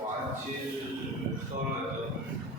وعجل فرجهم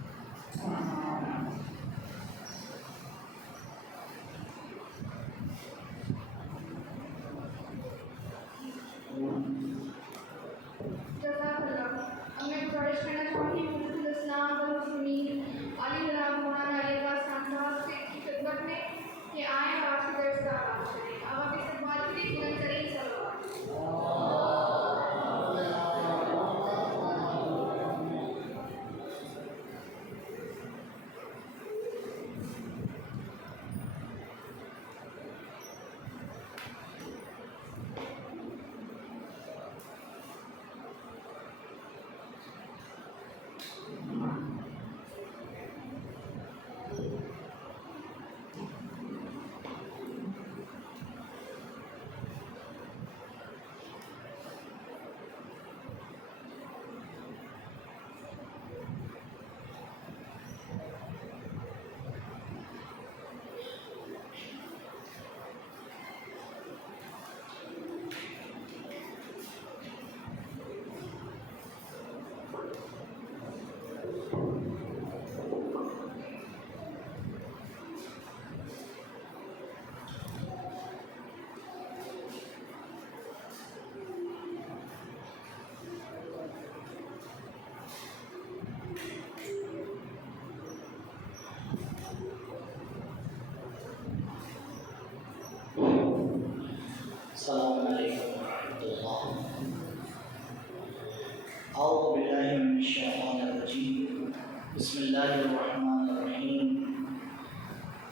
بسم اللہ الرحمن الرحیم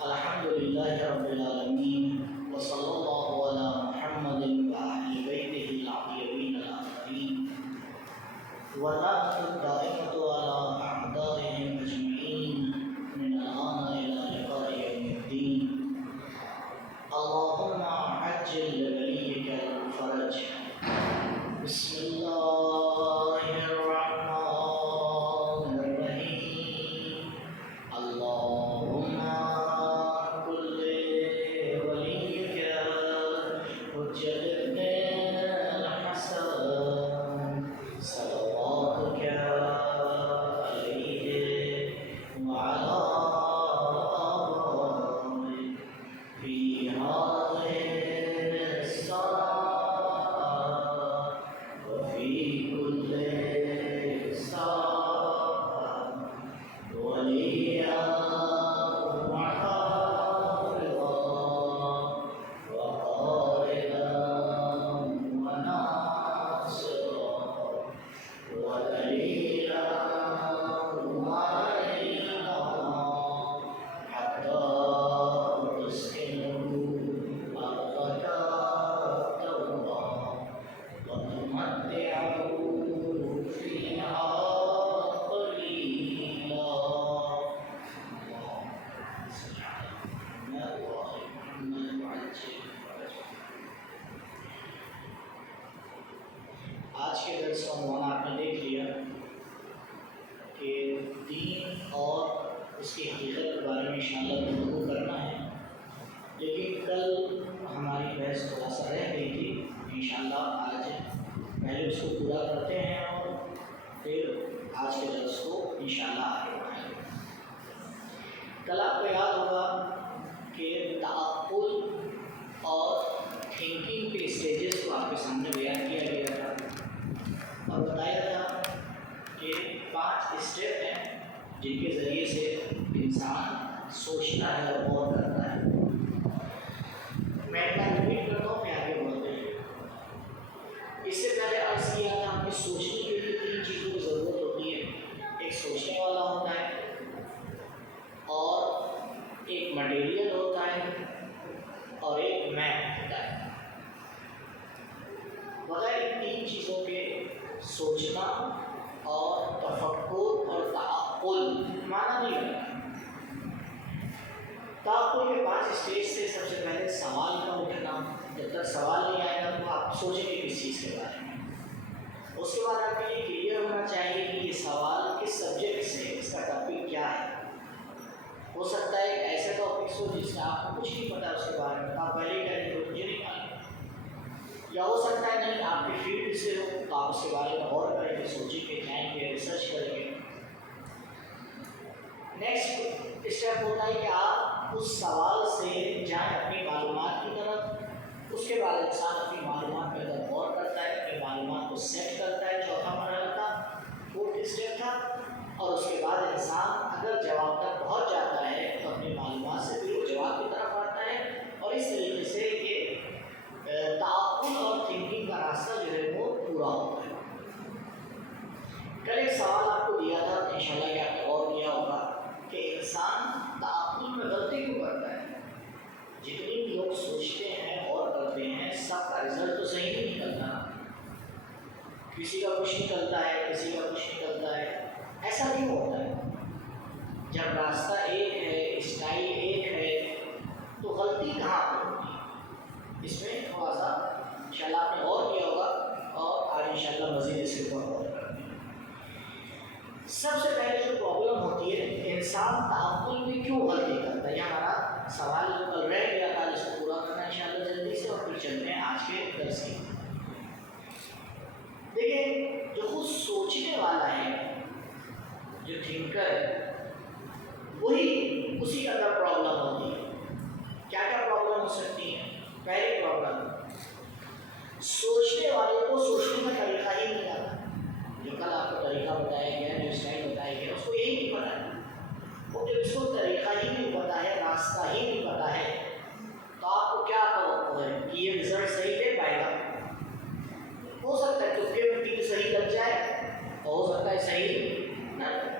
الحمد للہ رب العالمین وصلی اللہ علی محمد وآل بیتہ الطاہرین الطاہرین ولعنۃ الدائمۃ علی اعدائهم اجمعین من الآن الی لقاء یوم الدین اللہم عجل لولیک الفرج بسم اللہ الرحمن الرحیم اللہم کل ولیک حجت ابن الحسن صلواتک علیہ وعلی آلہ فی هذه الصلاة وفي كل ساعة وليا وحافظا وقائدا وناصرا ودليلا وعينا حتى تسكنه أرضك توبا وتمتعه فيها قليلا اللهم صل على محمد وآل محمد وعجل فرجه۔ آج کے درس کا عنوان آپ نے دیکھ لیا کہ دین اور اس کی حقیقت کے بارے میں انشاءاللہ گفتگو کرنا ہے، لیکن کل ہماری بحث تھوڑا سا رہ گئی تھی۔ انشاءاللہ آج پہلے اس کو پورا کرتے ہیں اور پھر آج کے درس کو انشاءاللہ آگے بڑھائیں گے۔ کل آپ کو یاد ہوگا کہ تعقل اور تھنکنگ کے اسٹیجز کو آپ کے سامنے بیان کیا گیا تھا اور بتایا تھا کہ 5 اسٹیپ ہیں جن کے ذریعے سے انسان سوچتا ہے اور غور کرتا ہے۔ میں ایک بار ریپیٹ کرتا ہوں کہ آگے بڑھتے ہیں۔ اس سے پہلے عرض کیا تھا کہ سوچنے کے لیے 3 چیزوں کی ضرورت ہوتی ہے۔ ایک سوچنے والا ہوتا ہے، اور ایک مٹیریل ہوتا ہے، اور ایک میپ ہوتا ہے۔ بغیر ان 3 چیزوں کے سوچنا اور تفکر اور تعقل معنی نہیں رکھتا۔ تعقل کے 5 اسٹیج سے سب سے پہلے سوال کا اٹھنا۔ جب تک سوال نہیں آئے گا تو آپ سوچیں گے کس چیز کے بارے میں۔ اس کے بعد آپ کو یہ کلیئر ہونا چاہیے کہ یہ سوال کس سبجیکٹ سے ہے، اس کا ٹاپک کیا ہے۔ ہو سکتا ہے ایک ایسے ٹاپکس ہو جس کا آپ کو کچھ نہیں پتا اس کے بارے میں، آپ پہلے ہی کہیں تو مجھے نہیں معلوم، یا ہو سکتا ہے نہیں آپ کی فیلڈ سے ہو تو آپ اس کے بارے میں غور کریں گے، سوچیں گے، جائیں گے، ریسرچ کریں گے۔ نیکسٹ اسٹیپ ہوتا ہے کہ آپ اس سوال سے جائیں اپنی معلومات کی طرف۔ اس کے بعد انسان اپنی معلومات کے اندر غور کرتا ہے، اپنی معلومات کو سیٹ کرتا ہے۔ چوتھا مرحلہ تھا، 4تھ اسٹیپ تھا۔ اور اس کے بعد انسان اگر جواب تک پہنچ جاتا ہے تو اپنی معلومات سے پھر وہ جواب کی طرف آتا ہے، اور اس طریقے سے یہ تعقل اور تھنکنگ کا راستہ جو ہے وہ پورا ہوتا ہے۔ کل ایک سوال آپ کو دیا تھا، انشاءاللہ کہ آپ نے غور کیا ہوگا کہ انسان تعقل میں غلطی کیوں کرتا ہے۔ جتنے بھی لوگ سوچتے ہیں، غور کرتے ہیں، سب کا رزلٹ تو صحیح نہیں نکلتا۔ کسی کا کچھ نکلتا ہے، کسی کا کچھ نکلتا ہے۔ ایسا کیوں ہوتا ہے؟ جب راستہ ایک ہے، اسٹائل ایک ہے، تو غلطی کہاں پہ ہوتی ہے؟ اس میں تھوڑا سا انشاءاللہ آپ نے غور کیا ہوگا، اور آج انشاءاللہ مزید اس کے اوپر غور کرتے ہیں۔ سب سے پہلے جو پرابلم ہوتی ہے، انسان تعقل میں کیوں غلطی کرتا ہے؟ یہ ہمارا سوال جو کل رہ گیا تھا، اس کو پورا کرنا انشاءاللہ جلدی سے، اور پھر چلتے ہیں آج کے درس کی۔ دیکھیں، جو خود سوچنے والا ہے، جو تھنکر ہے، وہی اسی کے اندر پرابلم ہوتی ہے۔ کیا کیا پرابلم ہو سکتی ہے؟ پہلی پرابلم، سوچنے والے کو سوچنے کا طریقہ ہی نہیں آتا۔ جو کل آپ کو طریقہ بتایا گیا، جو اسٹائل بتایا گیا، اس کو یہی نہیں پتا ہے۔ وہ جب اس کو طریقہ ہی نہیں پتا ہے، راستہ ہی نہیں پتا ہے، تو آپ کو کیا توقع ہے کہ یہ رزلٹ صحیح دے پائے گا؟ ہو سکتا ہے تکے میں صحیح لگ جائے، اور ہو سکتا ہے صحیح نہ لگے۔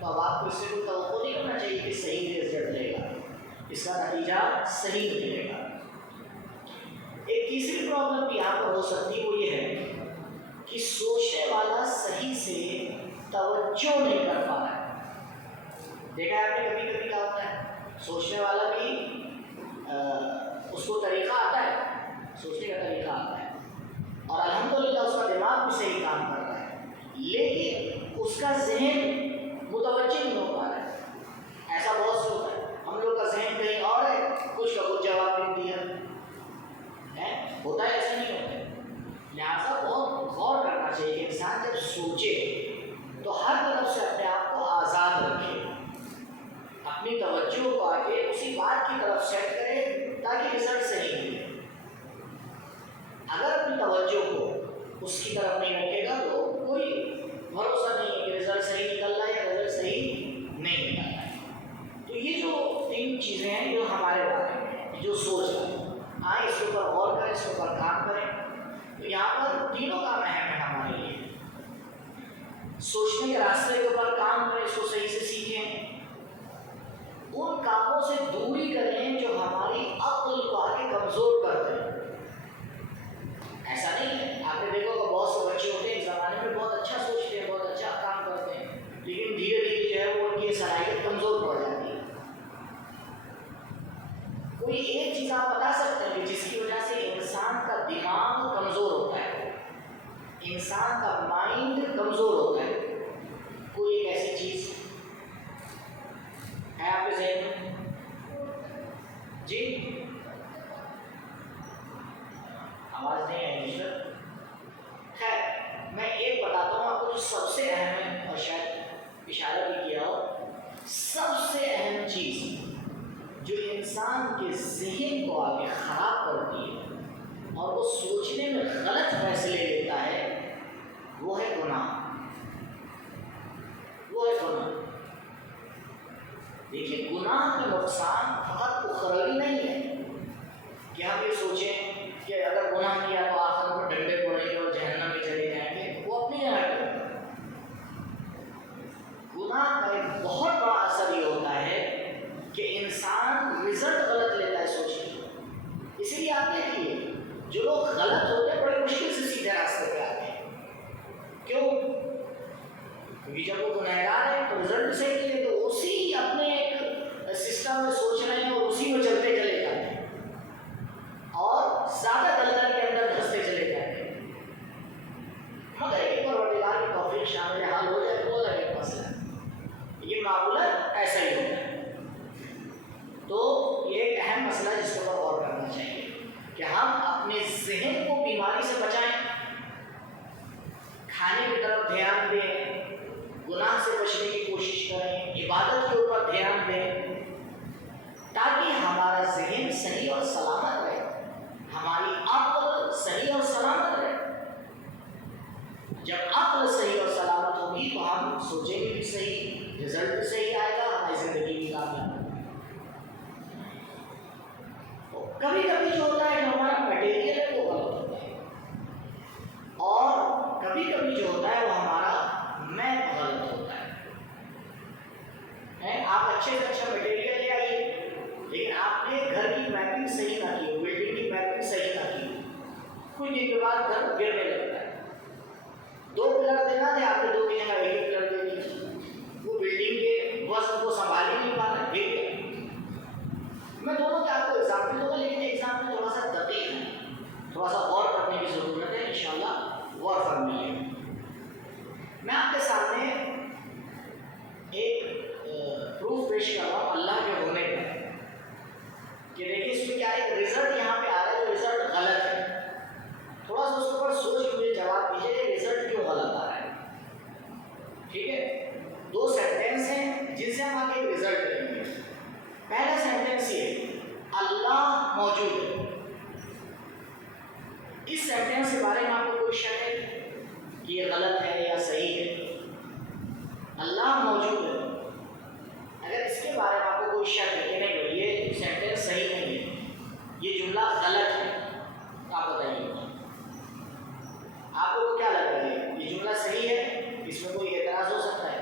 تو اب آپ کو اس سے کوئی توقع نہیں کرنا چاہیے کہ صحیح رزلٹ دے گا، اس کا نتیجہ صحیح ملے گا۔ ایک تیسری پرابلم بھی یہاں پر ہو سکتی ہے، وہ یہ ہے کہ سوچنے والا صحیح سے توجہ نہیں کر پا رہا ہے۔ دیکھا ہے آپ نے کبھی کبھی کیا ہوتا ہے، سوچنے والا بھی اس کو طریقہ آتا ہے، سوچنے کا طریقہ آتا ہے، اور الحمدللہ اس کا دماغ بھی صحیح کام کر رہا ہے، لیکن اس کا ذہن متوجہ نہیں ہو پا رہا ہے۔ ایسا بہت سے ہوتا ہے، ہم لوگ کا ذہن کہیں اور ہے، کچھ کا کچھ جواب نہیں دیا ہے، ہوتا ہے، ایسا نہیں ہوتا ہے۔ لہٰذا بہت غور کرنا چاہیے کہ انسان جب سوچے تو ہر طرف سے اپنے آپ کو آزاد رکھے، اپنی توجہ کو آگے اسی بات کی طرف سیٹ کرے تاکہ رزلٹ صحیح ملے۔ اگر اپنی توجہ کو اس کی طرف نہیں رکھے گا تو کوئی بھروسہ نہیں ہے کہ رزلٹ صحیح نکل رہا ہے یا رزلٹ صحیح نہیں نکل رہا ہے۔ تو یہ جو تین چیزیں ہیں جو ہمارے بارے میں ہیں، جو سوچ رہے ہیں، آئیں اس کے اوپر غور کریں، اس کے اوپر کام کریں۔ تو یہاں پر تینوں کام اہم ہے ہمارے لیے۔ سوچنے کے راستے کے اوپر کام کریں، اس کو صحیح سے سیکھیں، ان کاموں سے دوری کریں جو ہماری عقل کو آگے کمزور کرتے ہیں۔ ایسا نہیں ہے، آپ نے دیکھا کہ بہت سے بچے ہوتے ہیں ایک زمانے میں بہت اچھا سوچتے ہیں، بہت اچھا کام کرتے ہیں، لیکن دھیرے دھیرے جو ہے وہ ان کی صلاحیت کمزور پڑ جاتی ہے۔ کوئی ایک چیز آپ بتا سکتے ہیں کہ جس کی وجہ سے انسان کا دماغ کمزور ہوتا ہے، انسان کا مائنڈ کمزور ہوتا ہے، کوئی ایک ایسی چیز ہے آپ کے ذہن میں؟ جی آواز نہیں آئی سر۔ خیر میں ایک بتاتا ہوں آپ کو جو سب سے اہم ہے، اور شاید اشارہ بھی کیا ہو، سب سے اہم چیز جو انسان کے ذہن کو آگے خراب کرتی ہے اور وہ سوچنے میں غلط فیصلے لیتا ہے، وہ ہے گناہ، وہ ہے گناہ۔ دیکھیے گناہ کا نقصان فقط اخروی نہیں ہے کہ ہم یہ سوچیں کہ اگر گناہ کیا تو آخر میں ڈنڈے پڑیں گے اور جہنم میں چلے جائیں گے، وہ اپنی جگہ پہ۔ گناہ کا ایک بہت بڑا اثر یہ ہوتا ہے کہ انسان رزلٹ غلط لیتا ہے سوچنے۔ اسی لیے آپ دیکھیے جو لوگ غلط ہوتے ہیں بڑے مشکل سے سیدھے راستے پہ آتے ہیں، کیوں؟ کیونکہ جب وہ گنہگار ہیں تو رزلٹ صحیح کے لیے تو اسی اپنے ایک سسٹم میں سوچ رہے ہیں اور اسی میں چلتے چلے جاتے ہیں اور زیادہ دلدل کے اندر دھستے چلے جاتے ہیں، مگر ایک پروردگار کی توفیق شامل حال ہو جائے تو الگ ایک مسئلہ ہے، یہ معمولاً ایسا ہی ہوتا ہے۔ تو یہ ایک اہم مسئلہ ہے جس کے اوپر غور کرنا چاہیے کہ ہم اپنے ذہن کو بیماری سے بچائیں، کھانے کی طرف دھیان دیں، گناہ سے بچنے کی کوشش کریں، عبادت کے اوپر دھیان دیں، تاکہ ہمارا ذہن صحیح اور سلامت رہے، ہماری عقل صحیح اور سلامت رہے۔ جب عقل صحیح اور سلامت ہوگی تو ہم سوچیں گے بھی صحیح، رزلٹ بھی صحیح آئے گا، ہماری زندگی بھی کامیاب ہوگی۔ کبھی کبھی جو ہوتا ہے جو ہمارا مٹیریل ہے وہ غلط ہوتا ہے، اور کبھی کبھی جو ہوتا ہے وہ ہمارا میپ غلط ہوتا ہے۔ آپ اچھے سے اچھا مٹیریل لے آئیے لیکن آپ نے گھر کی میپنگ صحیح نہ کی، بلڈنگ کی میپنگ صحیح نہ کی، کچھ دن کے بعد گھر گرنے لگتا ہے۔ 2 پلر دینا تھے، آپ نے 2 کی جگہ 1 پلر دے دیا، وہ بلڈنگ کے وزن کو سنبھال ہی نہیں پا رہا، گر گیا۔ میں دونوں کے آپ کو ایگزامپل دوں گا، لیکن ایگزامپل تھوڑا سا دقیق ہے، تھوڑا سا غور کرنے کی ضرورت ہے، انشاءاللہ غور فرمائیے۔ میں آپ کے سامنے ایک پروف پیش کر رہا ہوں اللہ کے ہونے کا، کہ دیکھیے اس میں کیا ایک رزلٹ یہاں پہ آ رہا ہے جو رزلٹ غلط ہے، تھوڑا سا اس کے اوپر سوچ کے مجھے جواب دیجیے کہ رزلٹ کیوں غلط آ رہا ہے۔ ٹھیک ہے، 2 سینٹینس ہیں جن سے ہم آگے رزلٹ لیں گے۔ پہلا سینٹینس یہ، اللہ موجود ہے۔ اس سینٹینس کے بارے میں آپ کو کوئی شک ہے کہ یہ غلط ہے یا صحیح ہے؟ اللہ موجود ہے، اگر اس کے بارے میں آپ کو کوئی شک ہے کہ نہیں بھائی یہ سینٹینس صحیح نہیں ہے، یہ جملہ غلط ہے، تو آپ بتائیے آپ کو کیا لگ رہا ہے؟ یہ جملہ صحیح ہے، اس میں کوئی اعتراض ہو سکتا ہے؟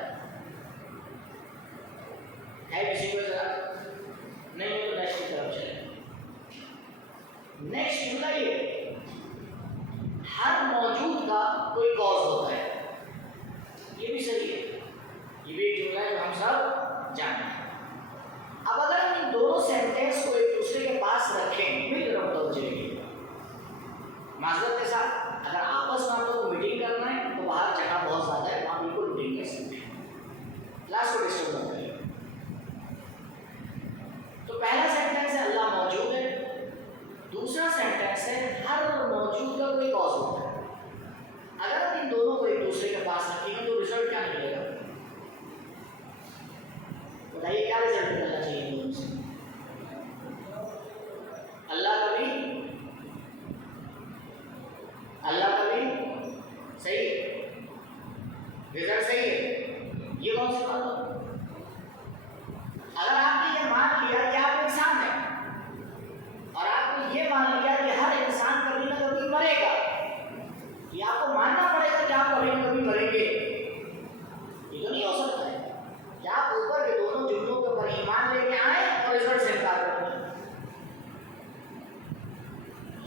ایمان لے کے آئے اور رزلٹ سے انکار کر دیں.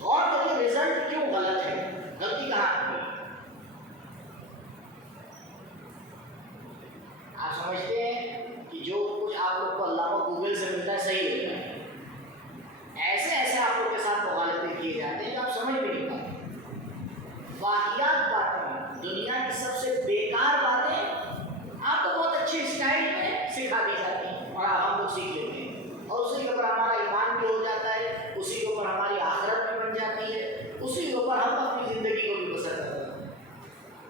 غور کریے رزلٹ کیوں غلط ہے, غلطی کہاں ہے. آپ سمجھتے ہیں کہ جو کچھ آپ لوگ کو اللہ کو گوگل سے ملتا ہے صحیح ہوتا ہے. ایسے ایسے آپ لوگ کے ساتھ مغالطے کیے جاتے ہیں کہ آپ سمجھ بھی نہیں پاتے. واقعات باتیں, دنیا کی سب سے بیکار باتیں آپ کو بہت اچھے اسٹائل میں سکھا دی جاتی ہیں اور آپ ہم لوگ سیکھ لیتے ہیں, اور اسی کے اوپر ہمارا ایمان بھی ہو جاتا ہے, اسی کے اوپر ہماری آخرت بھی بن جاتی ہے, اسی کے اوپر ہم اپنی زندگی کو بھی بسر کرتے ہیں.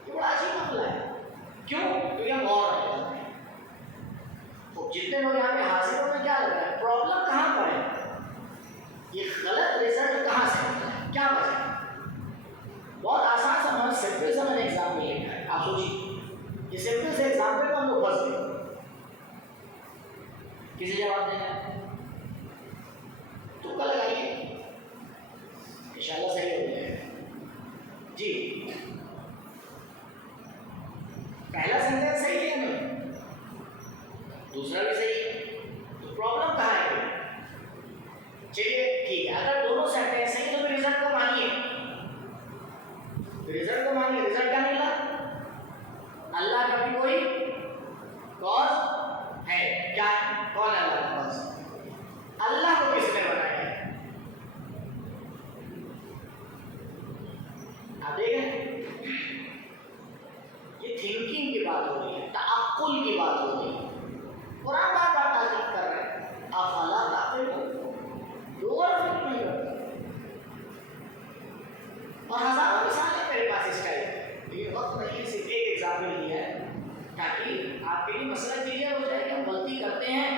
یہ بڑا عجیب مسئلہ ہے. کیوں؟ کیونکہ ہم غور نہیں کرتے ہیں. تو جتنے لوگ یہاں پہ حاضر ہو میں کیا لگ رہا ہے, پرابلم کہاں پر ہے, یہ غلط رزلٹ کہاں سے ہوتا ہے, کیا وجہ ہے. بہت آسان سا ہمیں سمپل سا میں نے ایگزامپل لکھا ہے. آپ سوچیے یہ سمپل سے ایگزامپل کو ہم لوگ پھنس گئے. کسی جواب دینا ہے تو کل لگائیے, انشاءاللہ صحیح ہو جائے گا. جی پہلا سینٹینس صحیح ہے نا, دوسرا بھی صحیح ہے, تو پرابلم کہاں ہے. چلیے ٹھیک ہے, اگر دونوں سینٹینس صحیح تو پھر رزلٹ کو مانیے. رزلٹ کو مانیے. رزلٹ کیا ملا, اللہ کا بھی کوئی کاز ہے. کیا ہے, کون ہے اللہ کا کاز, اللہ کو کس نے بنایا ہے. آپ دیکھیں یہ تھنکنگ کی بات ہو رہی ہے, تعقل کی بات ہو رہی ہے. قرآن بار بار تاکید کر رہے ہیں افلا تعقلون, لوگ اور فکر نہیں کرتے. اور ہزاروں مثال ہے میرے پاس اس کا. یہ وقت نہیں, صرف ایک ایگزامپل دیا ہے تاکہ آپ کے لیے مسئلہ کلیئر ہو جائے کہ ہم غلطی کرتے ہیں.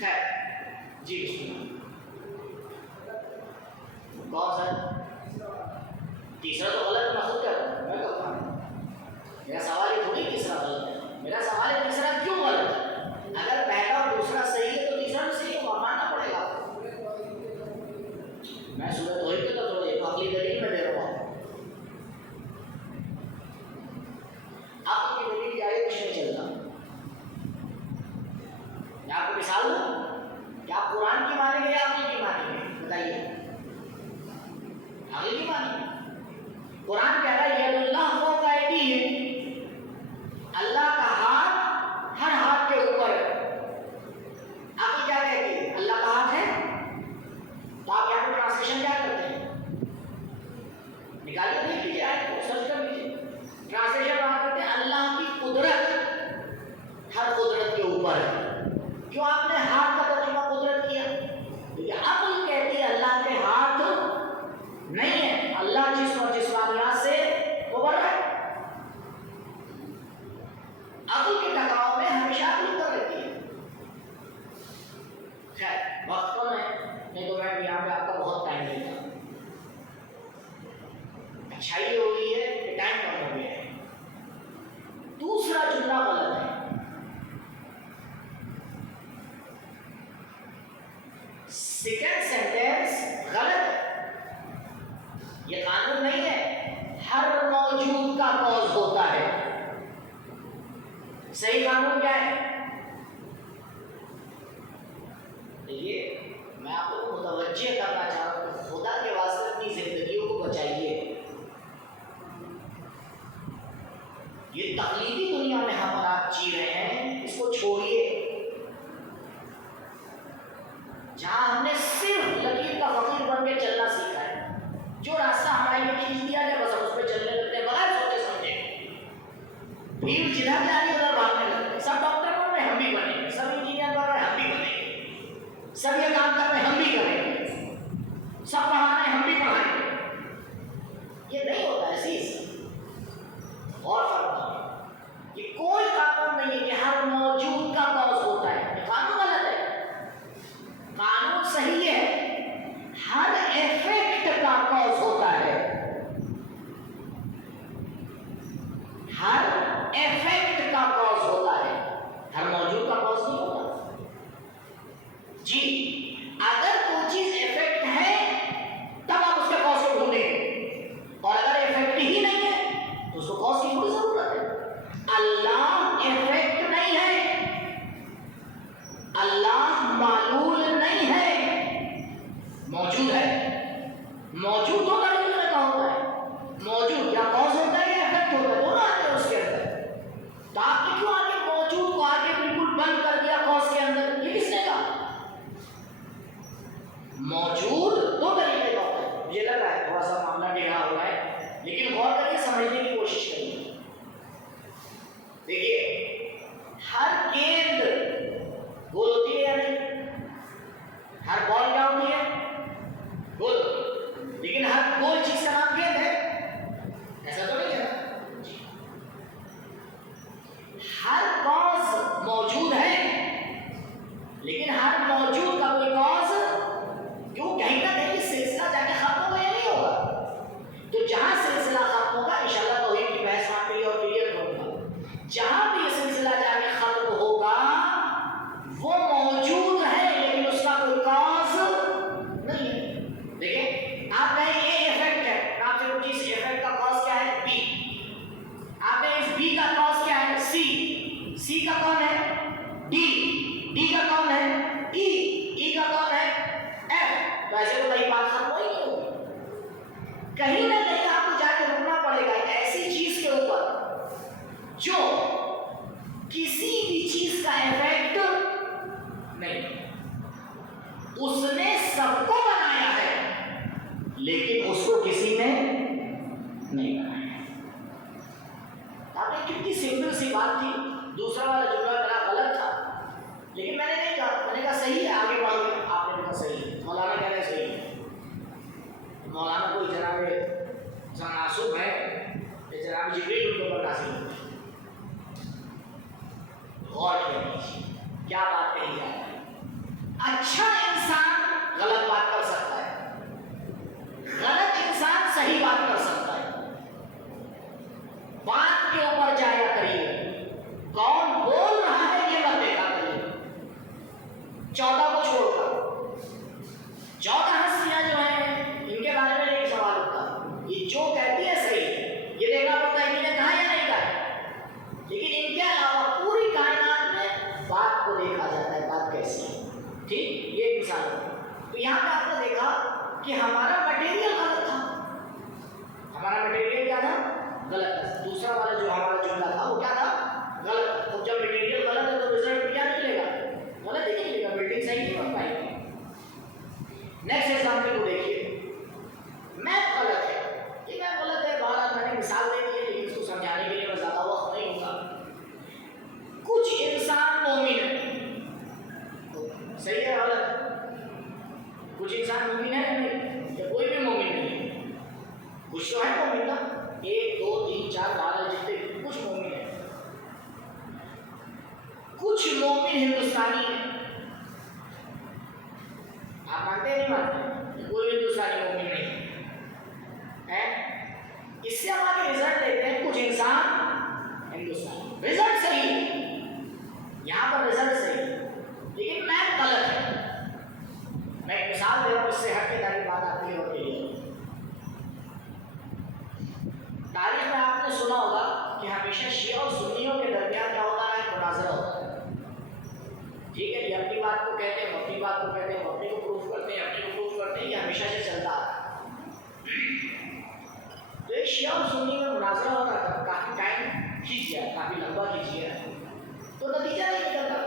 خیر جی بسم اللہ. کون سا تیسرا تو غلط, میں خود کہتا ہوں, میں کہتا ہوں. میرا سوال یہ تھوڑی تیسرا غلط ہے, میرا سوال ہے تیسرا کیوں غلط ہے. اگر پہلا اور دوسرا صحیح ہے تو تیسرا بھی صحیح ہے, ماننا پڑے گا آپ کو. میں صبح تو ہی تو ایک عقلی دلیل میں دے رہا ہوں. آپ کی دلیل کیا ہے, کچھ نہیں چلتا. میں آپ کو مثال دوں, کیا آپ قرآن کی مانیں گے یا عقل کی مانیں گے, بتائیے. عقل کی مانیں گے. قرآن کہہ رہا ہے ید اللہ فوق ایدیہم, اللہ کا ہاتھ ہر ہاتھ کے اوپر ہے. عقل کیا کہتی ہے, اللہ کا ہاتھ ہے. تو آپ یہاں پہ ٹرانسلیشن کیا کرتے ہیں, نکالیے دیکھ لیجیے, آئے تو سرچ کر لیجیے. ٹرانسلیشن وہاں کرتے ہیں اللہ کی قدرت ہر قدرت کے اوپر ہے. کیوں آپ نے ہاتھ کا ترجمہ قدرت کیا, کیونکہ عقل کہتی ہے اللہ کے ہاتھ نہیں ہے, اللہ جسم اور جسمانیات سے مبرہ ہے. عقل کے ٹکراؤ میں ہمیشہ عقل کر رہتی ہے. خیر وقت کم ہے, نہیں تو میں یہاں پہ آپ کا بہت ٹائم لیتا. اچھائی ہو گئی ہے کہ ٹائم کم ہو گیا ہے. دوسرا جملہ غلط ہے. سیکنڈ سینٹینس غلط ہے. یہ قانون نہیں ہے ہر موجود کا کاز ہوتا ہے. صحیح قانون کیا ہے, دیکھیے میں آپ کو متوجہ کرنا چاہ رہا ہوں کہ خدا کے واسطے اپنی زندگیوں کو بچائیے. یہ تقلیدی دنیا میں ہم آپ جی رہے ہیں, اس کو چھوڑیے. جہاں ہم نے صرف لکیر کا فقیر بن کے چلنا سیکھا ہے, جو راستہ ہمارے لیے کھینچ دیا جائے بس ہم اس پہ چلنے لگتے ہیں بغیر سوچے سمجھے. بھیڑ جدھر جا رہی ہے ادھر بھاگنے لگتے ہیں. سب ڈاکٹر بن رہے ہم بھی بنیں گے, سب انجینئر بن رہے ہم بھی بنیں گے, سب یہ کام کر رہے ہم بھی کریں گے, سب پڑھا رہے ہم بھی پڑھائیں گے. یہ نہیں ہوتا ہے چیز. اور فرمائیں کہ کوئی قانون نہیں ہے کہ ہر موجود کا کاز ہوتا ہے. یہ قانون غلط ہے. قانون صحیح ہے, ہر ایفیکٹ کا کاز ہوتا ہے. ہر ایفیکٹ کا کاز ہوتا ہے, ہر موجود کا کاز نہیں ہوتا. جی اگر کوئی چیز ایفیکٹ ہے تب آپ اس کے کاز کو ڈھونڈیں گے, اور اگر ایفیکٹ ہی نہیں ہے تو اس کو کاز کی کوئی ضرورت ہے. اللہ ایفیکٹ اللہ معلول نہیں ہے، موجود ہے۔ موجود تو طریقے کا ہوتا ہے، موجود یا کاز ہوتا ہے یا افیکٹ ہوتا ہے، دونوں آتے ہیں اس کے اندر۔ تو آپ نے کیوں آگے موجود کو آگے بالکل بند کر دیا کاز کے اندر؟ یہ کس نے کہا؟ موجود دو طریقے کا ہوتا ہے۔ مجھے لگ رہا ہے تھوڑا سا معاملہ ٹیڑھا ہو رہا ہے، لیکن غور کر کے سمجھنے کی کوشش کریے۔ دیکھیے، ہر گیند گول ہوتی ہے یا نہیں؟ ہر بال کیا ہوتی ہے؟ گول۔ لیکن ہر گول چیز کا نام گیند ہے، ایسا تو نہیں ہے۔ ہر کاز موجود ہے، لیکن ہر موجود کا کوئی کاز کیوں کہیں نہ کہیں سلسلہ جا کے ختم ہوگا یا نہیں ہوگا؟ تو جہاں سلسلہ ختم ہوگا انشاءاللہ توحید کی بحث وہاں پہ اور کلیئر کروں گا۔ جہاں بھی یہ سلسلہ جا کے ختم ہوگا وہ موجود ہے، لیکن اس کا کوئی کاز نہیں ہے۔ دیکھیں، آپ کہیں یہ افیکٹ ہے، آپ سے پوچھیں اس افیکٹ کا کاز کیا ہے؟ بی۔ آپ کہیں اس بی کا کاز کیا ہے؟ سی۔ سی کا کون ہے؟ ڈی۔ ڈی کا کون ہے؟ ای۔ ای کا کون ہے؟ ایف۔ تو ایسے تو کئی بات ختم ہوئی نہیں ہوگی۔ کہیں نہ کہیں آپ کو جا کے رکنا پڑے گا ایسی چیز کے اوپر جو کسی بھی چیز کا افیکٹ نہیں، اس نے سب کو بنایا ہے لیکن اس کو کسی نے نہیں بنایا۔ آپ نے کتنی سمپل سی بات تھی، دوسرا والا جملہ میرا غلط تھا لیکن میں نے نہیں کہا، میں نے کہا صحیح ہے، آگے بڑھ گئے، آپ نے کہا صحیح ہے، مولانا کہہ رہے صحیح ہے۔ مولانا کوئی جناب تناسب ہے کہ جناب جبریل ان کو برداشت نہیں ہوتی۔ غور کیجیے کیا بات کہی جا رہی ہے۔ اچھا انسان غلط بات کر سکتا ہے، غلط انسان صحیح بات کر سکتا ہے۔ بات کے اوپر جایا کریے، کون بول رہا ہے یہ مت دیکھا کریے۔ 14 کو چھوڑ کر 14 ہستیاں جو ہیں ان کے بارے میں ایک سوال ہوتا ہے، یہ جو کہتی ہے صحیح ہے، یہ دیکھنا پڑتا ہے کہ نے کہا یا نہیں کہا، لیکن ان کے علاوہ پوری کائنات میں بات کو دیکھا جاتا ہے، بات کیسی ہے۔ ٹھیک، یہ ایک مثال ہے۔ تو یہاں پہ آپ نے دیکھا کہ ہمارا مٹیریل غلط تھا، ہمارا مٹیریل کیا تھا؟ غلط تھا۔ دوسرا والا جو ہمارا جملہ تھا وہ کیا تھا؟ غلط تھا۔ تو جب مٹیریل غلط ہے تو رزلٹ کیا نکلے گا؟ غلط ہی نکلے گا، بلڈنگ صحیح نہیں بن پائے گی۔ نیکسٹ ایگزامپل کو دیکھیے، میتھ غلط ہے، یہ میتھ غلط ہے، بہرحال میں نے مثال دے دی ہے لیکن اس کو سمجھانے کے لیے میں زیادہ وقت نہیں ہوگا۔ کچھ انسان مومن ہے، صحیح ہے غلط ہے؟ کچھ انسان مومن ہے نہیں، یا کوئی بھی مومن نہیں ہے؟ کچھ تو ہے مومن نا، 1 2 3 4 12 جتنے کچھ مومن ہیں۔ کچھ مومن ہندوستانی ہیں، آپ مانتے نہیں مانتے؟ کوئی ہندوستانی مومن نہیں ہے۔ اس سے ہم آگے رزلٹ دیتے ہیں، کچھ انسان ہندوستانی، رزلٹ صحیح ہے، یہاں پر رزلٹ صحیح ہے لیکن میتھ غلط ہے۔ میں ایک مثال دے رہا ہوں، اس سے ہٹ کے تاکہ بات آپ کلیئر ہو رہی ہے۔ تاریخ میں آپ نے سنا ہوگا کہ ہمیشہ شیعہ اور سنیوں کے درمیان کیا ہوتا ہے؟ مناظرہ ہوتا ہے۔ ٹھیک ہے، یہ اپنی بات کو کہتے ہیں، اپنی بات کو کہتے ہیں، اپنی کو پروف کرتے ہیں، اپنی کو پروف کرتے ہیں، یہ ہمیشہ سے چلتا آ رہا ہے۔ تو ایک شیعہ اور سنی میں مناظرہ ہوتا تھا، کافی ٹائم کھینچ گیا، کافی لمبا کھینچ گیا، تو نتیجہ نہیں نکلتا۔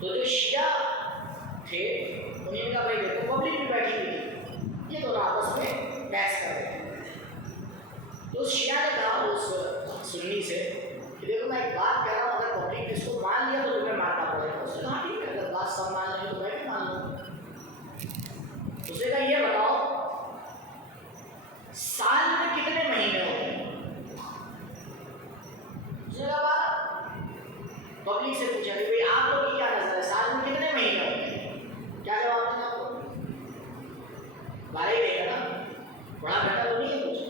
تو جو شیعہ تھے انہوں نے کہا بھائی دیکھو پبلک بھی بیٹھی ہوئی تھی، یہ دونوں آپس میں بحث کر رہے تھے۔ تو اس شیعہ نے کہا اس سنی سے کہ دیکھو میں ایک بات کہہ رہا ہوں، اگر پبلک اس کو مان لیا تو تمہیں ماننا پڑے گا۔ اس نے کہا ٹھیک ہے، اگر بات سب مان لیں تو میں بھی مان لوں۔ اس نے کہا یہ بتاؤ سال میں کتنے مہینے ہوتے ہیں؟ اس نے کہا پبلک سے پوچھا کہ بھائی آپ لوگ کی کیا نظر ہے، سال میں کتنے مہینے ہوتے ہیں؟ کیا جواب دینا آپ کو؟ 12 ہی رہے گا نا، بڑا بیٹا تو نہیں ہے کچھ،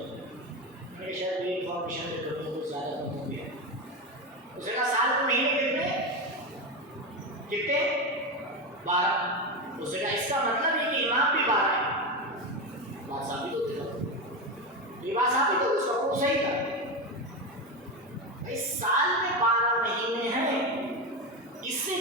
میرے شاید یہ انفارمیشن کے طور پر زیادہ کم ہو گیا۔ اس نے کہا سال کے مہینے کتنے 12۔ اس نے کہا اس کا مطلب یہ کہ امام بھی 12 ہے۔ بات ثابت ہوتی ہے، یہ بات ثابت ہو، اس کا پروف صحیح تھا۔ سال میں 12 مہینے ہیں، اس سے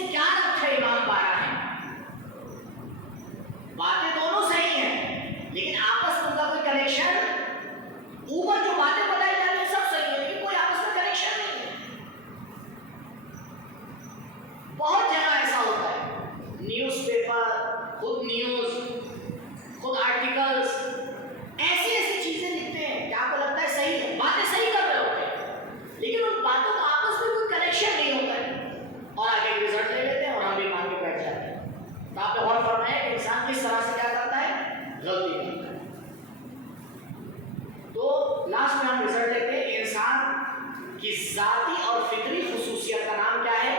باتیں صحیح کر رہے ہوتے ہیں لیکن ان باتوں کا آپس میں کوئی کنیکشن نہیں ہوتا ہے اور آگے رزلٹ لے لیتے ہیں اور ہم بھی مان کے بیٹھ جاتے ہیں. تو آپ نے غور فرمایا کہ انسان کس طرح سے کیا کرتا ہے؟ غلطی کرتا ہے. تو لاسٹ میں ہم رزلٹ لیتے ہیں انسان کی ذاتی اور فطری خصوصیت کا نام کیا ہے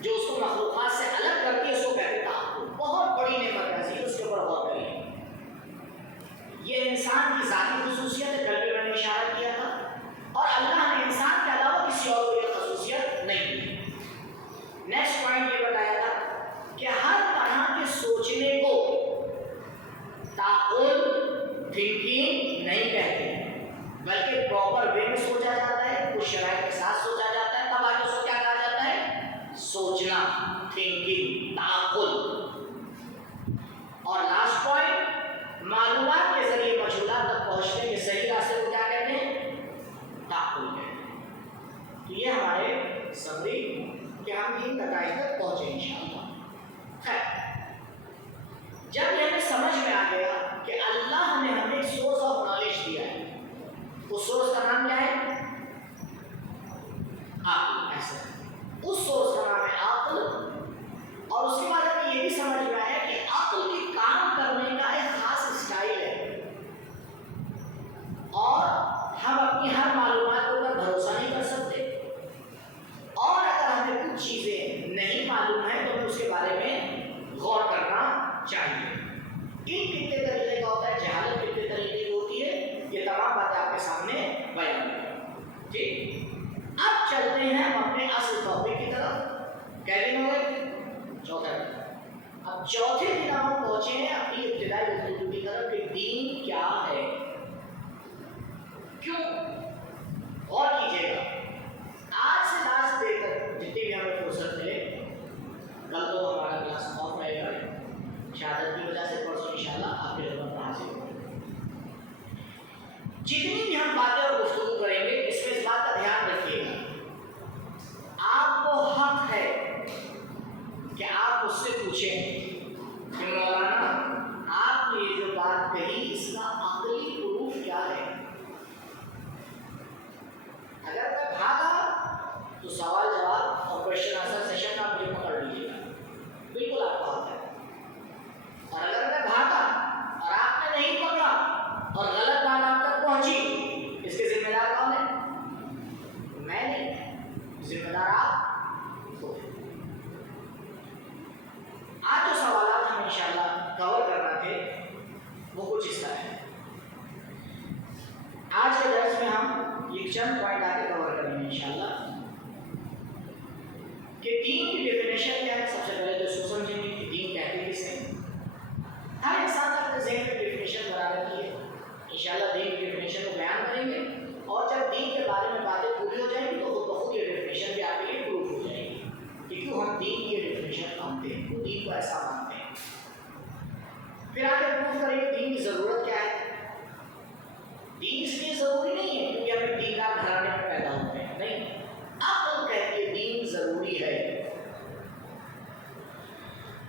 جو اس کو مخلوقات سے الگ کرتی ہے؟ اس کو کہتے ہیں تعقل. بہت بڑی نعمت ہے، اس کے اوپر غور کریے. یہ انسان کی ذاتی خصوصیت ہے، کل بھی میں نے اشارہ کیا تھا، اور اللہ نے انسان کے علاوہ کسی اور کو یہ خصوصیت نہیں دی. نیکسٹ پوائنٹ یہ بتایا تھا کہ ہر طرح کے سوچنے کو تعقل تھنکنگ نہیں کہتے بلکہ پراپر وے میں سوچا جاتا ہے، کچھ شرائط کے ساتھ سوچا جاتا ہے، تب آگے اس کو کیا کہا جاتا ہے؟ سوچنا، تھنکنگ، تعقل. اور لاسٹ پوائنٹ معلومات کے ذریعے مجہولات تک پہنچنے کے صحیح راستے کو کیا کہتے ہیں؟ تعقل کہتے ہیں. تو یہ ہمارے سمری کہ ہم ان نتائج تک پہنچے انشاءاللہ. خیر، جب یہ ہمیں سمجھ میں آ گیا کہ اللہ نے ہمیں سورس آف نالج دیا ہے، اس سورس کا نام کیا ہے؟ عقل. ایسا اس سورس کا نام ہے عقل. اور اس کے بعد ہمیں یہ بھی سمجھ میں آیا کہ عقل کے کام کرنے کا ایک خاص اسٹائل ہے اور ہم اپنی ہر معلومات کے اوپر بھروسہ نہیں کر سکتے، اور اگر ہمیں کچھ چیزیں نہیں معلوم ہیں تو ہمیں اس کے بارے میں غور کرنا چاہیے. علم کتنے طریقے کا ہوتا ہے، جہالت کتنے طریقے کی ہوتی ہے، یہ تمام باتیں آپ کے سامنے بیان ہیں. ٹھیک، اب چلتے ہیں ہم اپنے اصل ٹاپک کی طرف. کہہ دن ہو گئے؟ چوتھا دن. اب چوتھے دن ہم پہنچے ہیں اپنی ابتدائی گفتگو کی طرف کہ دین کیا ہے. کیوں؟ غور کیجیے گا، آج سے لاسٹ دے تک جتنی بھی ہمیں فرصت ملے، کل تو ہمارا کلاس آف رہے گا شہادت کی وجہ سے، پرسوں انشاءاللہ آپ کے خدمت میں حاضر ہوں. جتنی بھی ہم باتیں اور گفتگو کریں گے اس میں اس بات کا دھیان رکھیے گا، آپ کو حق ہے کہ آپ اس سے پوچھیں کہ مولانا آپ نے یہ جو بات کہی اس کا عقلی پروف کیا ہے. اگر میں بھاگا تو سوال جواب اور کوشچن آنسر سیشن میں آپ مجھے پکڑ لیجیے گا، بالکل آپ کو حق ہے. اور اگر میں بھاگا اور آپ نے نہیں پکڑا اور غلط بات آپ تک پہنچی، اس کے ذمہ دار کون ہے؟ میں نہیں، ذمہ دار آپ ہو. آج جو سوالات ہم انشاءاللہ کور کرنا تھے وہ کچھ اس طرح ہے. آج کے درس میں ہم یہ چند پوائنٹ آگے کور کریں گے انشاءاللہ کہ دین کی ڈیفینیشن کیا ہے. سب سے پہلے تو سو سمجھیں گے کہ دین کہتے کسے. ہر انسان اپنے ذہن میں ڈیفینیشن بنا رہتی ہے. انشاءاللہ دین کی ڈیفینیشن کو بیان کریں گے اور جب دین کے بارے میں باتیں پوری ہو جائیں گی تو خود بخود یہ ڈیفینیشن بھی آپ کے لیے پروف ہو جائے گی کہ کیوں ہم دین کی ڈیفینیشن مانتے ہیں، کیوں دین کو ایسا مانتے ہیں. پھر آگے پروف کریں گے دین کی ضرورت کیا ہے. دین اس لیے ضروری نہیں ہے کیونکہ ہمیں دیندار گھرانے میں پیدا ہوتے ہیں، نہیں، عقل کہتی ہے دین ضروری ہے.